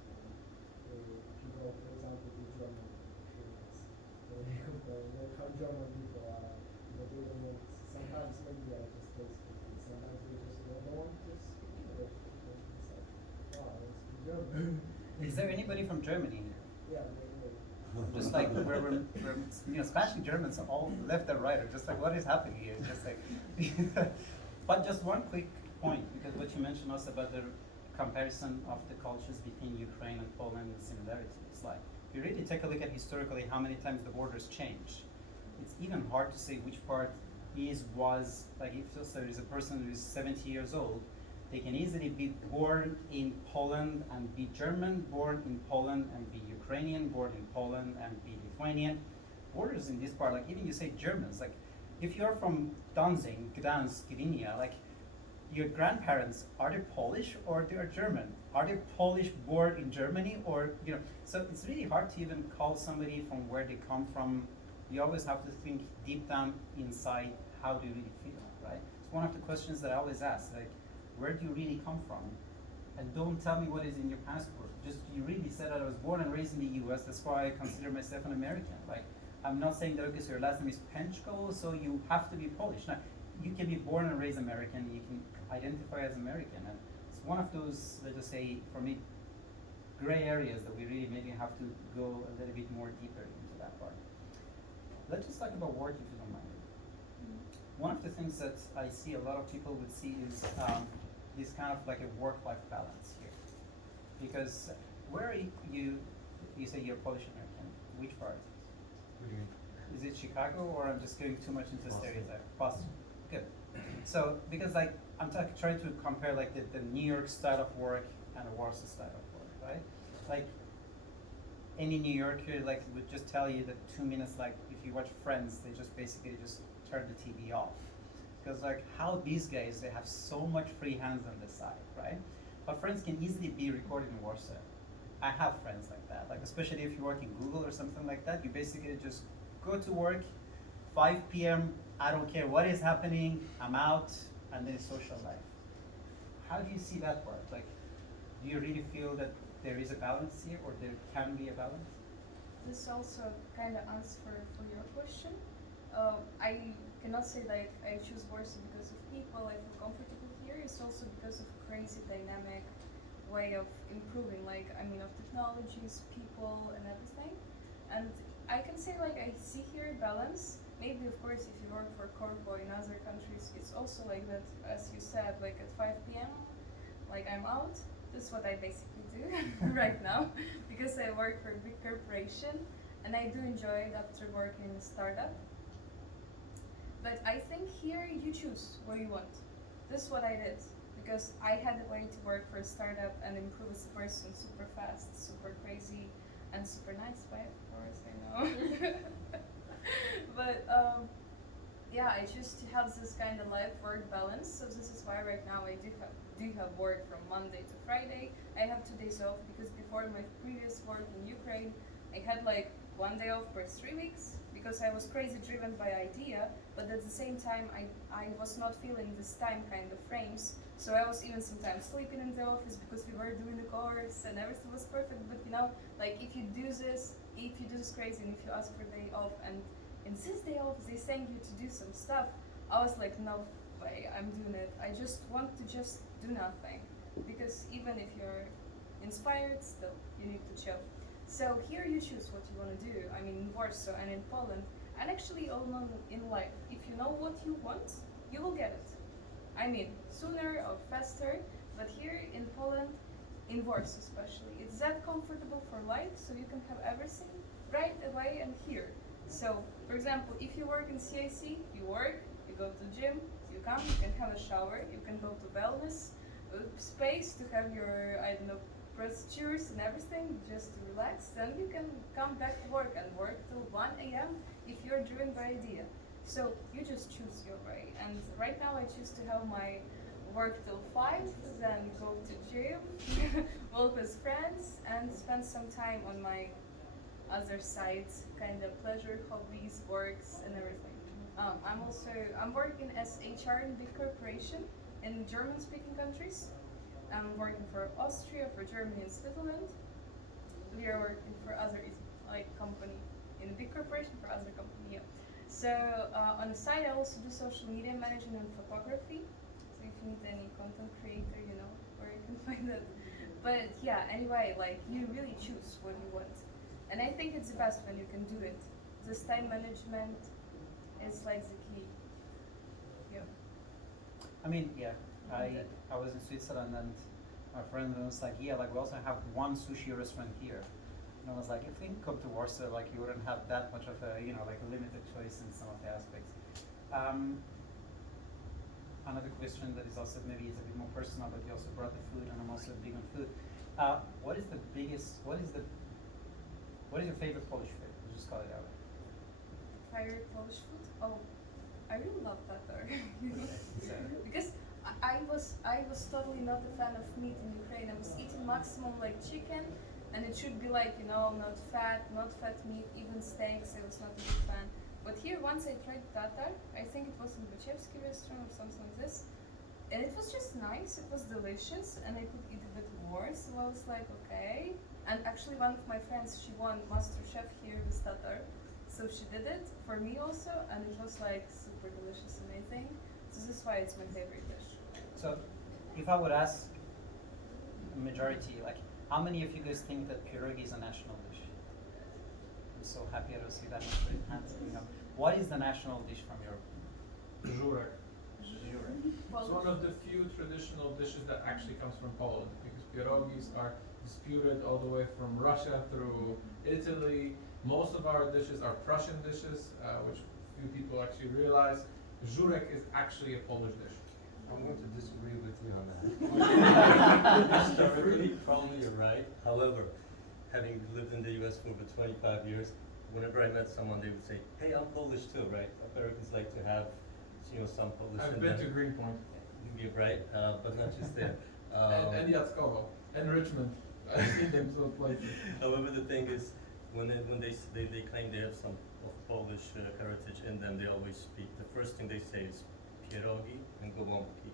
If you go, for example, to Germany, how German people are, but they don't want. Sometimes maybe they are just tasting. Sometimes they just don't want to speak English. It's like, oh, I want to speak German. Is there anybody from Germany here? Yeah, Just like we're Spanish and Germans all left and right, or just like what is happening here? Just like, but just one quick point, because what you mentioned also about the comparison of the cultures between Ukraine and Poland and the similarities. Like, if you really take a look at historically how many times the borders change, it's even hard to say which part was, like if there is a person who is 70 years old, they can easily be born in Poland and be German, born in Poland and be Ukrainian, born in Poland and be Lithuanian. Borders in this part, like even you say Germans, like if you're from Danzig, Gdansk, Gdynia, like your grandparents, are they Polish or they are German? Are they Polish born in Germany or, so it's really hard to even call somebody from where they come from. You always have to think deep down inside, how do you really feel, right? It's one of the questions that I always ask, like, where do you really come from? And don't tell me what is in your passport. Just, you really said that I was born and raised in the US, that's why I consider myself an American. Like, I'm not saying that, okay, so your last name is Penchko, so you have to be Polish. No, you can be born and raised American, you can identify as American. And it's one of those, let's just say, for me, gray areas that we really maybe have to go a little bit more deeper into that part. Let's just talk about work, if you don't mind. One of the things that I see a lot of people would see is this kind of like a work-life balance here. Because where are you say you're Polish American, which part? Is it Chicago, or I'm just going too much into stereotype? Boston. Good. So, because like, I'm trying to compare like the New York style of work and the Warsaw style of work, right? Like, any New Yorker like would just tell you that 2 minutes, like if you watch Friends, they just basically just turn the TV off. Because like how these guys, they have so much free hands on the side, right? But Friends can easily be recorded in Warsaw. I have friends like that, like especially if you work in Google or something like that, you basically just go to work, 5 p.m., I don't care what is happening, I'm out, and then social life. How do you see that part? Like, do you really feel that there is a balance here, or there can be a balance? This also kind of answer for your question. I cannot say that I choose Warsaw because of people. I feel comfortable here. It's also because of crazy dynamic way of improving, like, I mean, of technologies, people, and everything. And I can say, like, I see here balance. Maybe, of course, if you work for Corpo in other countries, it's also like that, as you said, like at 5 p.m., like I'm out. This is what I basically do right now, because I work for a big corporation, and I do enjoy it after working in a startup. But I think here you choose what you want. This is what I did, because I had a way to work for a startup and improve as a person super fast, super crazy, and super nice way, of course, I know. But yeah, I choose to have this kind of life-work balance. So this is why right now I do have work from Monday to Friday. I have 2 days off because before my previous work in Ukraine, I had like 1 day off per 3 weeks because I was crazy driven by idea. But at the same time, I was not feeling this time kind of frames. So I was even sometimes sleeping in the office because we were doing the course and everything was perfect. But you know, like if you do this crazy and if you ask for a day off and in this day off they send you to do some stuff, I was like, no way, I'm doing it. I just want to just do nothing. Because even if you're inspired, still, you need to chill. So here you choose what you want to do. I mean, in Warsaw and in Poland, and actually all in life, if you know what you want, you will get it. I mean, sooner or faster, but here in Poland, in Warsaw especially, it's that comfortable for life, so you can have everything right away and here. So, for example, if you work in CIC, you work, you go to the gym, you come, you can have a shower, you can go to wellness space to have your, I don't know, procedures and everything, just to relax. Then you can come back to work and work till 1 a.m. if you're driven by idea. So you just choose your way. And right now I choose to have my work till 5, then go to gym, walk with friends, and spend some time on my other sides, kind of pleasure, hobbies, works, and everything. I'm working as HR in big corporation in German-speaking countries. I'm working for Austria, for Germany, and Switzerland. We are working for other company in a big corporation for other company. Yeah. So on the side, I also do social media management and photography. So if you need any content creator, you know where you can find it. But yeah, anyway, like you really choose what you want. And I think it's the best when you can do it. This time management is like the key. Yeah. I mean, yeah, I was in Switzerland and my friend was like, yeah, like we also have one sushi restaurant here. And I was like, if we come to Warsaw, like you wouldn't have that much of a, you know, like a limited choice in some of the aspects. Another question that is also maybe is a bit more personal, but you also brought the food, and I'm also big on food. What is your favorite Polish food? We'll just call it that way. Favorite Polish food? Oh, I really love tatar. Because I was totally not a fan of meat in Ukraine. I was eating maximum like chicken, and it should be like, you know, not fat meat, even steaks. I was not a big fan. But here, once I tried tatar, I think it was in Bachevsky restaurant or something like this, and it was just nice. It was delicious, and I could eat a bit more. So I was like, okay. And actually, one of my friends, she won Master Chef here with tatar, so she did it for me also, and it was like super delicious, amazing. So this is why it's my favorite dish. So, if I would ask a majority, like, how many of you guys think that pierogi is a national dish? I'm so happy to see that in hands. You know, what is the national dish from Europe? Żurek. Żurek. It's one of the few traditional dishes that actually comes from Poland, because pierogis are disputed all the way from Russia through Italy. Most of our dishes are Prussian dishes, which few people actually realize. Żurek is actually a Polish dish. I'm going to disagree with you on that. Historically, probably you're right. However, having lived in the US for over 25 years, whenever I met someone, they would say, "Hey, I'm Polish too, right?" Americans like to have, you know, some Polish. I've been to Greenpoint. You're right, but not just there. And Jackowo, and Richmond. I've seen them so places. However, the thing is, when they claim they have some of Polish heritage in them, they always speak. The first thing they say is pierogi and gołąbki.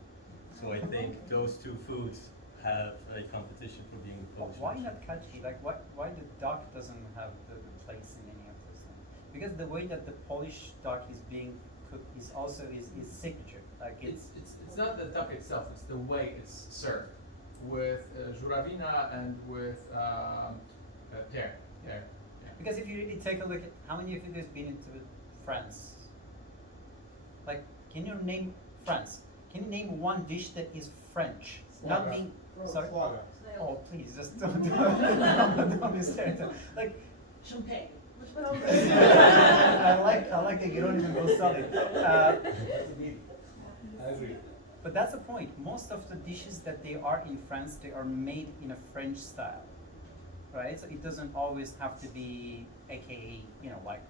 So I think those two foods have a competition for being the Polish. Why not kachi? Like, why the duck doesn't have the place in any of those things? Because the way that the Polish duck is being cooked is also is signature. Like it's not the duck itself; it's the way it's served. with żurawina and with pear. Yeah. Because if you really take a look at how many of you guys been into France? Like, can you name France? Can you name one dish that is French? Not being sorry. Oh, please, just don't be stereotyped. Like Champagne. I like that you don't even go solid. I agree. But that's the point. Most of the dishes that they are in France, they are made in a French style, right? So it doesn't always have to be, AKA, like.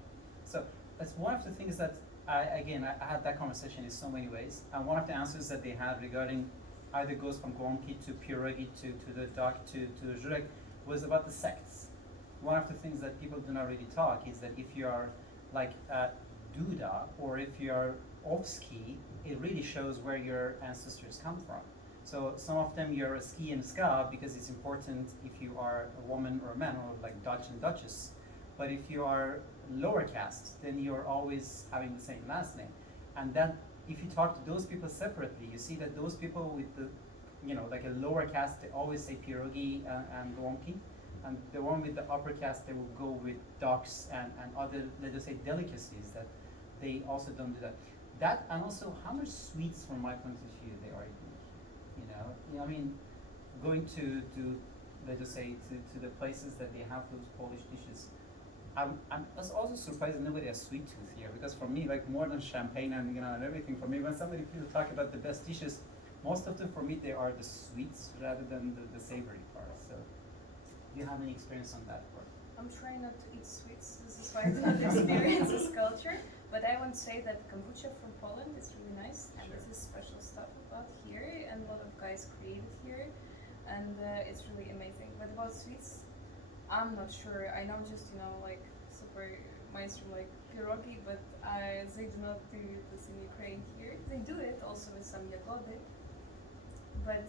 So that's one of the things that I had that conversation in so many ways, and one of the answers that they had regarding either goes from Gormki to Piraiee to the Duck to Jurek was about the sects. One of the things that people do not really talk is that if you are like Duda or if you are Ovski, it really shows where your ancestors come from. So some of them you're a ski and ska because it's important if you are a woman or a man, or like Dutch and Duchess. But if you are lower caste, then you're always having the same last name. And then if you talk to those people separately, you see that those people with the, like a lower caste, they always say pierogi and Gormki. And the one with the upper caste, they will go with ducks and other, let us say, delicacies that they also don't do that. That, and also how much sweets, from my point of view, they are eating. I mean, going to let us say, to the places that they have those Polish dishes. I was also surprised that nobody has sweet tooth here, because for me, like more than champagne and and everything, for me, when somebody people talk about the best dishes, most of them for me they are the sweets rather than the savory part. So, do you have any experience on that part? I'm trying not to eat sweets. This is why I don't experience this culture. But I want to say that kombucha from Poland is really nice, and this is special stuff about here, and a lot of guys create it here, and it's really amazing. But about sweets, I'm not sure. I know just like super mainstream like pierogi, but they do not do this in Ukraine here. They do it also with some yagody. But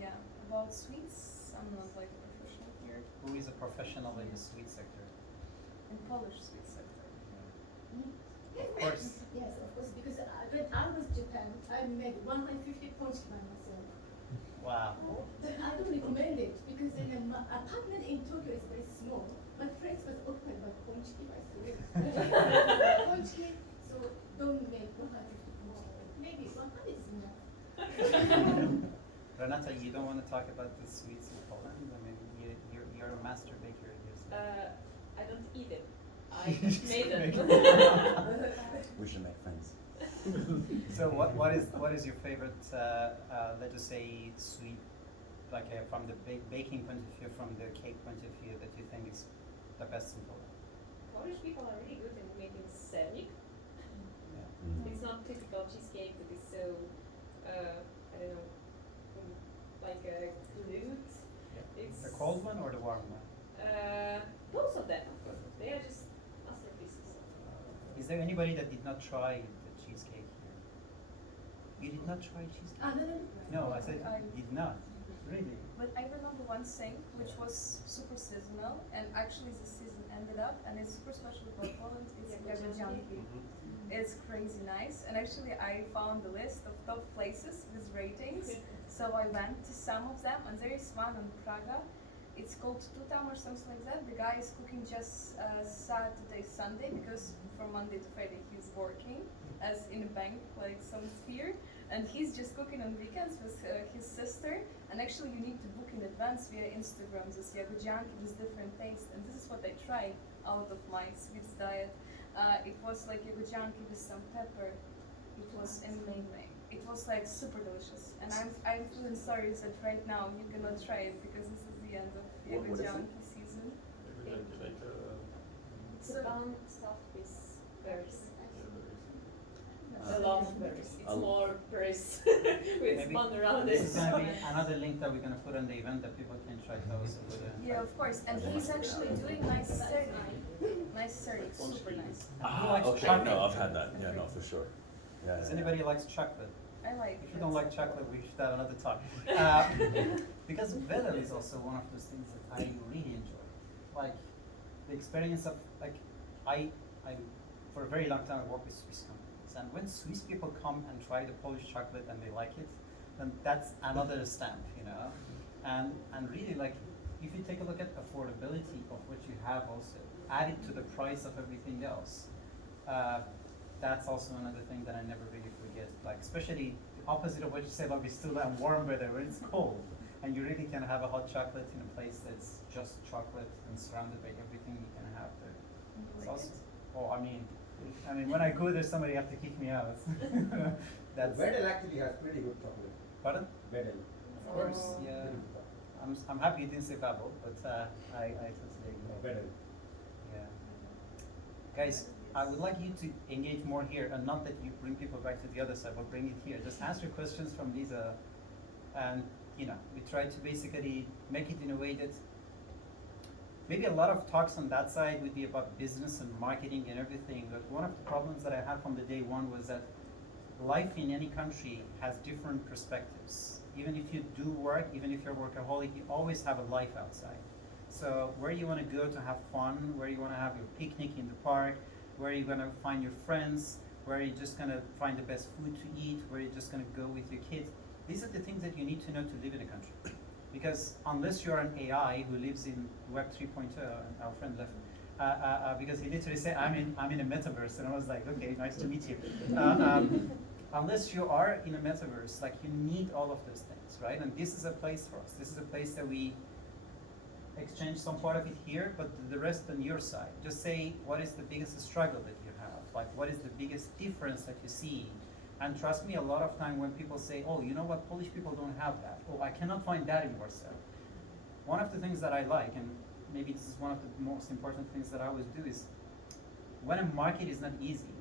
yeah, about sweets, I'm not like a professional here. Who is a professional in the sweet sector? In Polish sweet sector. Of course. Yes, of course, because when I was in Japan, I made 150 ponchki by myself. Wow. I don't recommend it because in an apartment in Tokyo is very small. My place was open by ponchki by 3. Ponchki, so don't make 150 ponchki. Maybe 100 is enough. Renata, you don't want to talk about the sweets in Poland? I mean, you're a master baker yourself. I don't eat it. I made it. We should make friends. So what is your favorite, let us say, sweet, like from the baking point of view, from the cake point of view, that you think is the best in Poland? Polish people are really good in making sernik. Yeah. It's not typical cheesecake that is so, I don't know, like a glued. Yeah. It's The cold one or the warm one? Both of them. They are just masterpieces. Is there anybody that did not try the cheesecake here? You did not try cheesecake? No, I said did not. Really? But I remember one thing which was super seasonal, and actually the season ended up, and it's super special about Poland. It's jagodzianki. It's crazy nice, and actually I found the list of top places with ratings. So I went to some of them, and there is one in Praga. It's called Tutam or something like that. The guy is cooking just Saturday, Sunday, because from Monday to Friday he's working as in a bank, like some sphere. And he's just cooking on weekends with his sister. And actually you need to book in advance via Instagram this jagodzianki with different tastes. And this is what I tried out of my sweets diet. It was like jagodzianki with some pepper. It was amazing. It was like super delicious. And I'm feeling sorry that right now you cannot try it because this is the end of jagodzianki season. It's a bun stuffed with berries. A lot of berries. It's more berries with bun around it. This is going to be another link that we're going to put on the event that people can try those. Yeah, of course. And he's actually doing nice sernik. Nice sernik, super nice. Okay, no, I've had that. Yeah, no, for sure. Yeah. Does anybody likes chocolate? I like If you don't like chocolate, we should have another talk. Because Vedel is also one of those things that I really enjoy. Like, the experience of, like, I for a very long time I worked with Swiss companies. And when Swiss people come and try the Polish chocolate and they like it, then that's another stamp, And really, like, if you take a look at affordability of what you have also, added to the price of everything else, that's also another thing that I never really forget. Like, especially the opposite of what you said about Vistula and warm weather, where it's cold, and you really can have a hot chocolate in a place that's just chocolate and surrounded by everything you can have there. It's also, oh, I mean, when I go there, somebody have to kick me out. That's Vedel actually has pretty good chocolate. Pardon? Vedel. Of course, yeah. I'm happy you didn't say Babel, but I totally agree. Vedel. Yeah. Guys, I would like you to engage more here, and not that you bring people back to the other side, but bring it here. Just answer questions from Liza, and we try to basically make it in a way that maybe a lot of talks on that side would be about business and marketing and everything, but one of the problems that I had from the day one was that life in any country has different perspectives. Even if you do work, even if you're a workaholic, you always have a life outside. So where you want to go to have fun, where you want to have your picnic in the park, where you're going to find your friends, where you're just going to find the best food to eat, where you're just going to go with your kids. These are the things that you need to know to live in a country. Because unless you're an AI who lives in Web 3.0, and our friend left, because he literally said, I'm in a metaverse, and I was like, okay, nice to meet you. Unless you are in a metaverse, like, you need all of those things, right? And this is a place for us. This is a place that we exchange some part of it here, but the rest on your side. Just say, what is the biggest struggle that you have? Like, what is the biggest difference that you see? And trust me, a lot of time when people say, oh, you know what, Polish people don't have that. Oh, I cannot find that in Warsaw. One of the things that I like, and maybe this is one of the most important things that I always do, is when a market is not easy,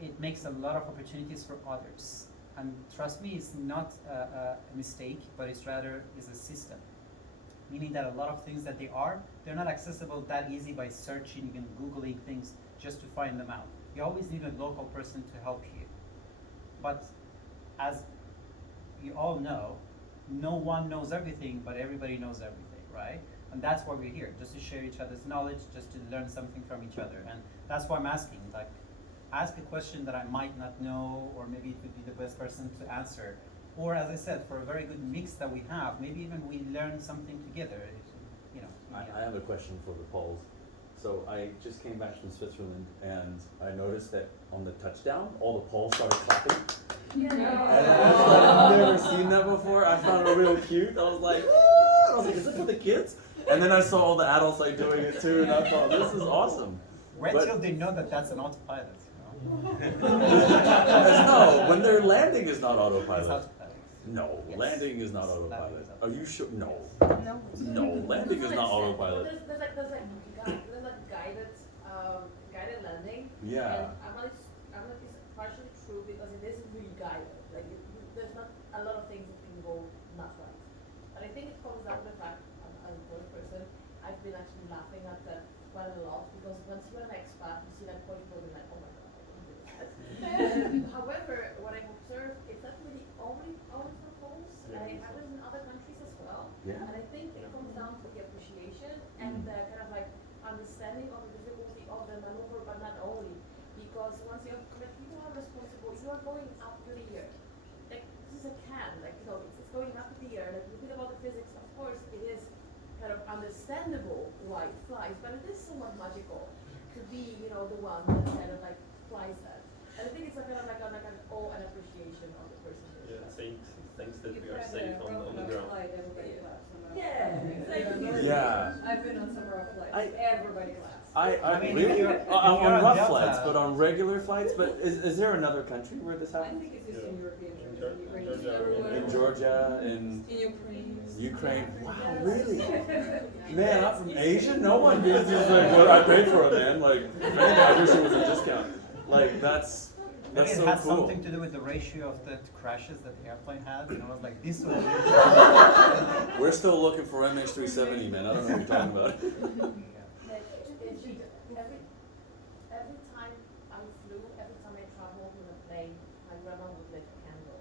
it makes a lot of opportunities for others. And trust me, it's not a mistake, but it's rather is a system. Meaning that a lot of things that they're not accessible that easy by searching and Googling things just to find them out. You always need a local person to help you. But as you all know, no one knows everything, but everybody knows everything, right? And that's why we're here, just to share each other's knowledge, just to learn something from each other. And that's why I'm asking, like, ask a question that I might not know, or maybe it would be the best person to answer. Or, as I said, for a very good mix that we have, maybe even we learn something together. I have a question for the Poles. So I just came back from Switzerland, and I noticed that on the touchdown, all the Poles started clapping. Yeah. And I've never seen that before. I found it real cute. I was like, "Woo!" I was like, is it for the kids? And then I saw all the adults like doing it too, and I thought, this is awesome. Wait till they know that that's an autopilot. No, when they're landing is not autopilot. It's autopilot. No, Yes. landing is not autopilot. Are you sure? No. No. No, landing is not autopilot. There's like guided landing. Yeah. And I'm not it's partially true because it isn't really guided. Like there's not a lot of things that can go not right. But I think it comes down to the fact, as a Polish person, I've been actually laughing at that quite a lot because once you're an expat, you see that Polish people and like, oh my god, I don't do that. However, what I've observed, it's not really only for Poles. I have it in other countries as well. Yeah. And I think it comes down to the appreciation and the kind of like understanding of the difficulty of the maneuver, but not only. Because once you have, like, people are responsible, you are going up to the air. Like, this is a can, like, it's going up to the air. Like, you think about the physics, of course, it is kind of understandable why it flies, but it is somewhat magical to be, the one that kind of like flies that. And I think it's a kind of like an awe and appreciation of the person. Yeah, saying things that we are safe on the ground. Yeah, exactly. Yeah. I've been on some rough flights. Everybody laughs. I mean, really? if you're on on rough Delta- flights, but on regular flights. But is there another country where this I happens? think it's just in European In Georgia, in Ukraine. Wow, really? Man, I'm from Asia. No one is just like, well, I paid for it, man. Like, if anything, I wish it was a discount. Like, that's Maybe it so had cool. something to do with the ratio of the crashes that the airplane had. I was like, this one. We're still looking for MH370, man. I don't know what you're talking about. Every time I flew, every time I traveled with a plane, my grandma would lit a candle.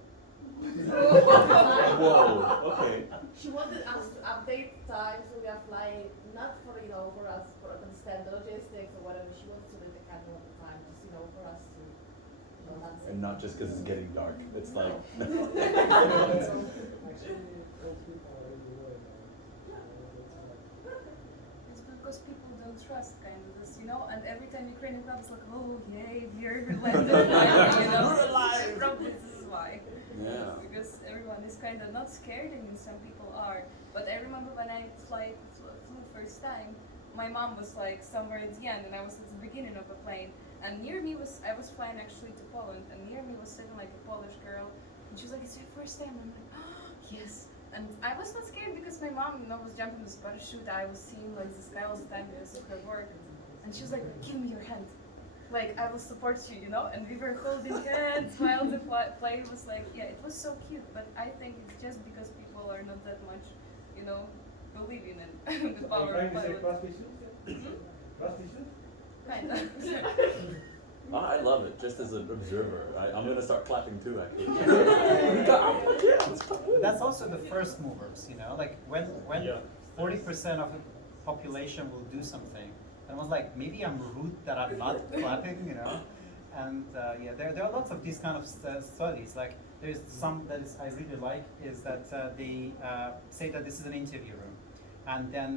Whoa, okay. She wanted us to update time, so we are flying, not for, for us, for understand logistics or whatever. She wanted to lit a candle at the time, just, for us to, not say. And not just because it's getting dark. It's like. Actually, old people are in the way because people don't trust kind of this, you know. And every time Ukrainian club is like, oh yay, we're landed, you know. We're alive. Probably this is why. Yeah. Because everyone is kind of not scared. I mean, some people are. But I remember when I flew first time, my mom was like somewhere at the end, and I was at the beginning of the plane. And near me I was flying actually to Poland, and near me was sitting like a Polish girl, and she was like, "It's your first time?" I'm like, "Oh, yes." And I was not scared because my mom, you know, was jumping this parachute. I was seeing like the sky all the time because of her work, and she was like, "Give me your hand, like I will support you," you know. And we were holding hands while the plane was like, yeah, it was so cute. But I think it's just because people are not that much, you know, believing in the power of pilot. Trust issues? Trust issues? Kind of. Oh, I love it, just as an observer. I'm going to start clapping too, actually. That's also the first movers, you know, like when 40% of the population will do something, and I was like, maybe I'm rude that I'm not clapping, you know. And yeah, there are lots of these kind of studies. Like there's some that I really like is that they say that this is an interview room, and then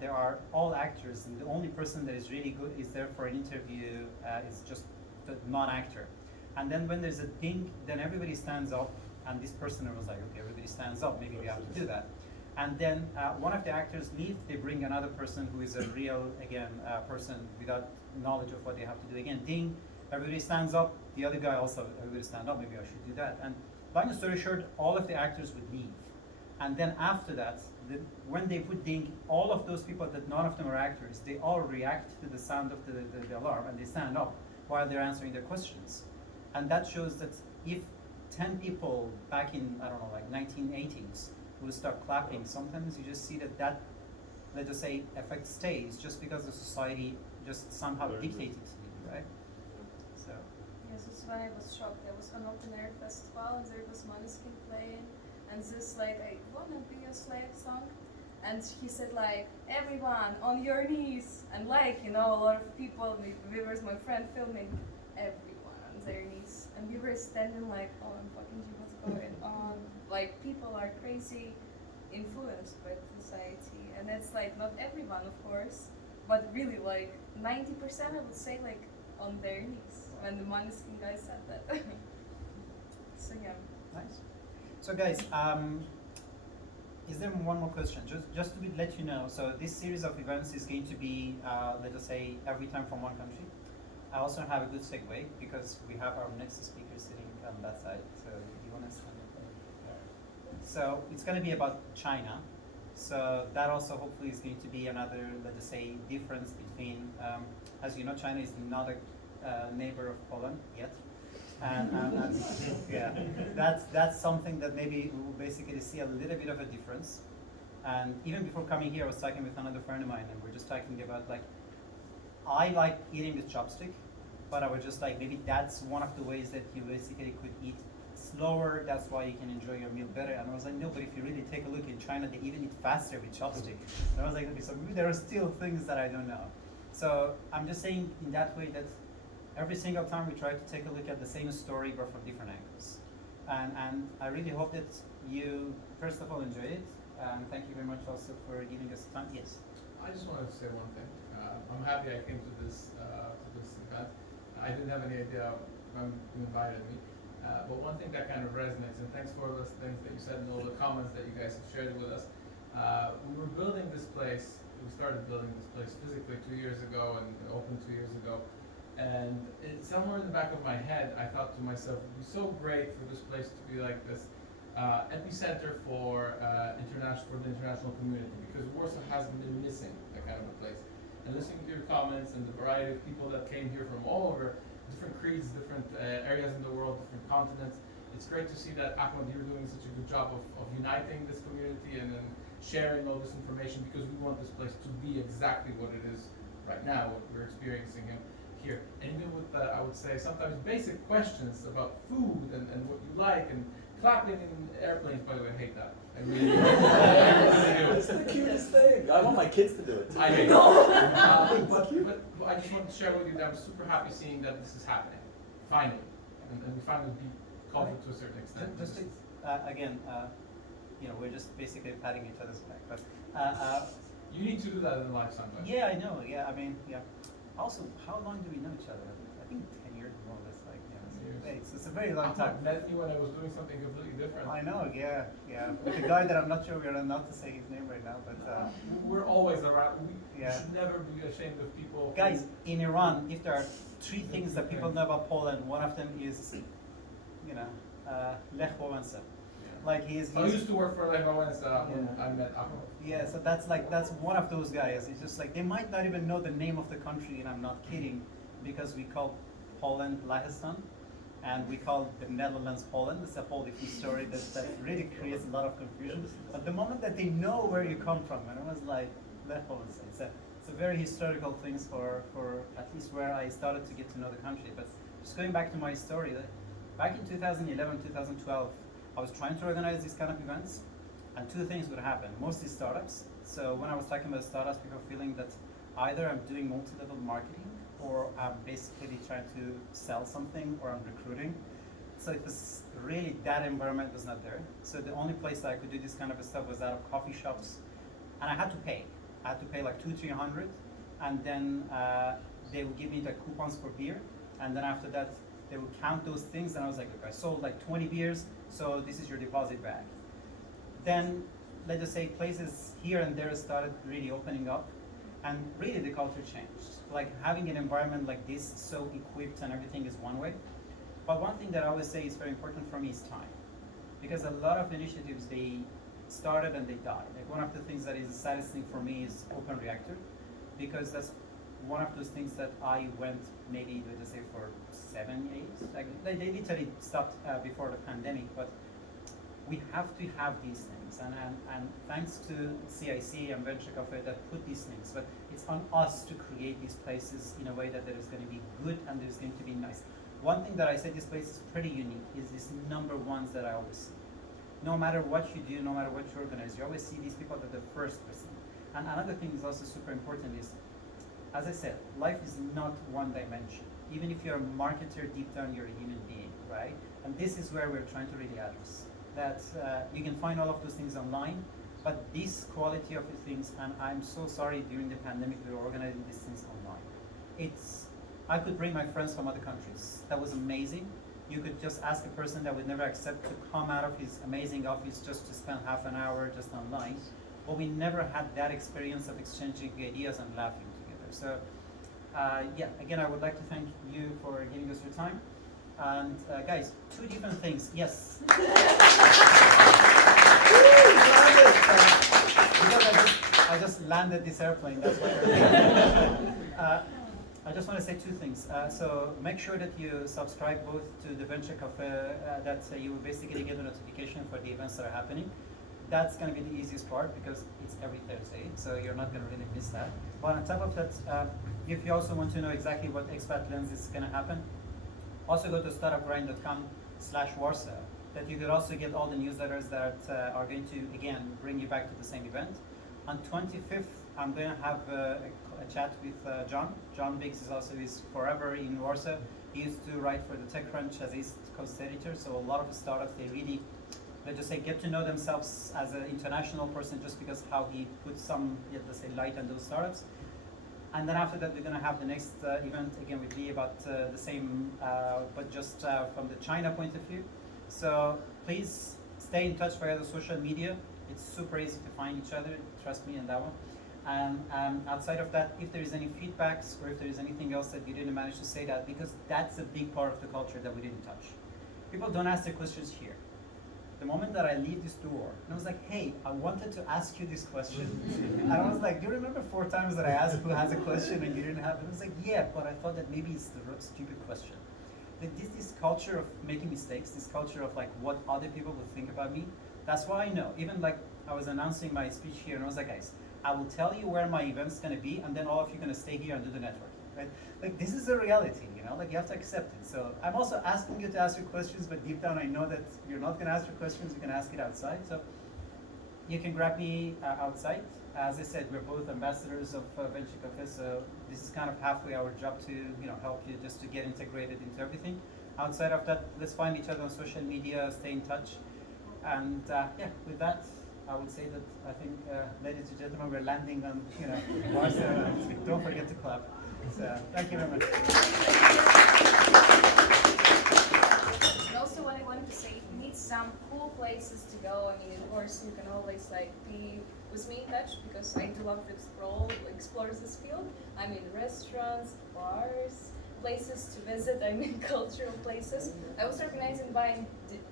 there are all actors, and the only person that is really good is there for an interview is just the non-actor. And then when there's a ding, then everybody stands up, and this person was like, okay, everybody stands up, maybe we have to do that. And then one of the actors leaves, they bring another person who is a real, again, person without knowledge of what they have to do. Again, ding, everybody stands up, the other guy also, everybody stand up, maybe I should do that. And long story short, all of the actors would leave. And then after that, when they would ding, all of those people that none of them are actors, they all react to the sound of the alarm, and they stand up while they're answering their questions. And that shows that if 10 people back in, I don't know, like 1980s will start clapping, sometimes you just see that, let's just say, effect stays just because the society just somehow dictated to you, right? So. Yes, that's why I was shocked. I was on Open Air Festival, and there was Måneskin playing, and this like, I wanna be a slave song. And he said like, everyone on your knees, and like, you know, a lot of people, we were my friend filming, everyone on their knees, and we were standing like, oh, I'm fucking G, what's going on? Like, people are crazy influenced by society, and it's like not everyone, of course, but really like 90% I would say like on their knees when the Måneskin guy said that. So yeah. Nice. So guys, is there one more question? Just to let you know, so this series of events is going to be, let us say, every time from one country. I also have a good segue because we have our next speaker sitting on that side. So you want to stand up? So it's going to be about China. So that also hopefully is going to be another, let us say, difference between, as you know, China is not a neighbor of Poland yet. And yeah, that's something that maybe we will basically see a little bit of a difference. And even before coming here, I was talking with another friend of mine, and we're just talking about like, I like eating with chopstick, but I was just like, maybe that's one of the ways that you basically could eat slower. That's why you can enjoy your meal better. And I was like, no, but if you really take a look in China, they even eat faster with chopstick. And I was like, okay, so maybe there are still things that I don't know. So I'm just saying in that way that every single time we try to take a look at the same story but from different angles. And I really hope that you, first of all, enjoy it. Thank you very much also for giving us time. Yes? I just wanted to say one thing. I'm happy I came to this event. I didn't have any idea when you invited me. But one thing that kind of resonates, and thanks for those things that you said and all the comments that you guys have shared with us. We were building this place, we started building this place physically 2 years ago and opened 2 years ago. And somewhere in the back of my head, I thought to myself, it would be so great for this place to be like this epicenter for the international community, because Warsaw hasn't been missing that kind of a place. And listening to your comments and the variety of people that came here from all over, different creeds, different areas in the world, different continents, it's great to see that Ahmed, you're doing such a good job of uniting this community and then sharing all this information, because we want this place to be exactly what it is right now, what we're experiencing here. And even with, I would say, sometimes basic questions about food and what you like, and clapping in airplanes, by the way, I hate that. I really It's the cutest thing. I want my kids to do it too. I hate it. But I just want to share with you that I'm super happy seeing that this is happening, finally. And we finally be covered to a certain extent. Just to, again, you know, we're just basically patting each other's back. But You need to do that in life sometimes. Yeah, I know. Yeah, I mean, yeah. Also, how long do we know each other? I think 10 years more or less. Like, yeah, it's a very long time. I met you when I was doing something completely different. I know. Yeah, yeah. With a guy that I'm not sure we're not to say his name right now, but we're always around. We yeah. should never be ashamed of people. Guys, in Iran, if there are 3 things that people know about Poland, one of them is, you know, Lech Wałęsa. Like he is. I used to work for Lech Wałęsa when I met Ahmed. Yeah, so that's one of those guys. It's just like they might not even know the name of the country, and I'm not kidding, because we call Poland Lahistan, and we call the Netherlands Poland. It's a whole different story that really creates a lot of confusion. But the moment that they know where you come from, and it was like Lech Wałęsa. It's a very historical thing for at least where I started to get to know the country. But just going back to my story, back in 2011, 2012, I was trying to organize these kind of events, and 2 things would happen. Mostly startups. So when I was talking about startups, people feeling that either I'm doing multi-level marketing, or I'm basically trying to sell something, or I'm recruiting. So it was really, that environment was not there. So the only place that I could do this kind of stuff was out of coffee shops, and I had to pay. I had to pay like 200-300, and then they would give me the coupons for beer, and then after that they would count those things, and I was like, look, I sold like 20 beers, so this is your deposit back. Then, let's just say places here and there started really opening up, and really the culture changed. Like having an environment like this, so equipped and everything is one way. But one thing that I always say is very important for me is time. Because a lot of initiatives, they started and they died. Like one of the things that is the saddest thing for me is Open Reactor, because that's one of those things that I went maybe, let's say, for 7 years. Like they literally stopped before the pandemic, but we have to have these things, and thanks to CIC and Venture Cafe that put these things, but it's on us to create these places in a way that there is going to be good and there's going to be nice. One thing that I say this place is pretty unique is these number ones that I always see. No matter what you do, no matter what you organize, you always see these people that the first person. And another thing is also super important is, as I said, life is not one dimension. Even if you're a marketer, deep down you're a human being, right? And this is where we're trying to really address. That you can find all of those things online, but this quality of the things, and I'm so sorry during the pandemic we were organizing these things online. I could bring my friends from other countries. That was amazing. You could just ask a person that would never accept to come out of his amazing office just to spend half an hour just online. But we never had that experience of exchanging ideas and laughing together. So yeah, again, I would like to thank you for giving us your time. And guys, 2 different things. Yes. Because I just landed this airplane. That's why. I just want to say 2 things. So make sure that you subscribe both to the Venture Cafe, that you will basically get a notification for the events that are happening. That's going to be the easiest part because it's every Thursday, so you're not going to really miss that. But on top of that, if you also want to know exactly what Expat Lens is going to happen, also go to startupgrind.com/Warsaw. That you could also get all the newsletters that are going to, again, bring you back to the same event. On 25th, I'm going to have a chat with John. John Biggs is forever in Warsaw. He used to write for the TechCrunch as East Coast editor, so a lot of the startups, they really, let's just say, get to know themselves as an international person just because how he puts some, let's say, light on those startups. And then after that, we're going to have the next event again with Lee about the same, but just from the China point of view. So please stay in touch via the social media. It's super easy to find each other. Trust me on that one. And outside of that, if there is any feedbacks or if there is anything else that you didn't manage to say that, because that's a big part of the culture that we didn't touch. People don't ask their questions here. The moment that I leave this door, and I was like, hey, I wanted to ask you this question. And I was like, do you remember 4 times that I asked who has a question and you didn't have it? I was like, yeah, but I thought that maybe it's the stupid question. This culture of making mistakes, this culture of like what other people would think about me, that's why I know. Even like I was announcing my speech here and I was like, guys, I will tell you where my event's gonna be and then all of you are gonna stay here and do the networking, right? Like this is a reality, you know, like you have to accept it. So I'm also asking you to ask your questions, but deep down I know that you're not gonna ask your questions, you can ask it outside. So you can grab me outside. As I said, we're both ambassadors of Venture Cafe, so this is kind of halfway our job to, you know, help you just to get integrated into everything. Outside of that, let's find each other on social media, stay in touch. And yeah, with that, I would say that I think, ladies and gentlemen, we're landing on, Warsaw. Don't forget to clap. So, thank you very much. And also what I wanted to say, if you need some cool places to go, I mean, of course, you can always be with me in touch, because I do love to explore this field. I mean, restaurants, bars, places to visit, I mean, cultural places. I was organizing wine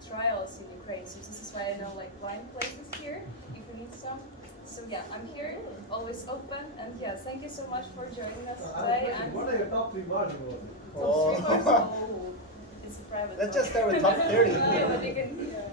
trials in Ukraine, so this is why I know wine places here, if you need some. So yeah, I'm here, always open, and yeah, thank you so much for joining us today. And what are your top 3 bars in Warsaw? top 3 bars? Oh, it's a private. Let's just start with top 30. Yeah, but you can, yeah.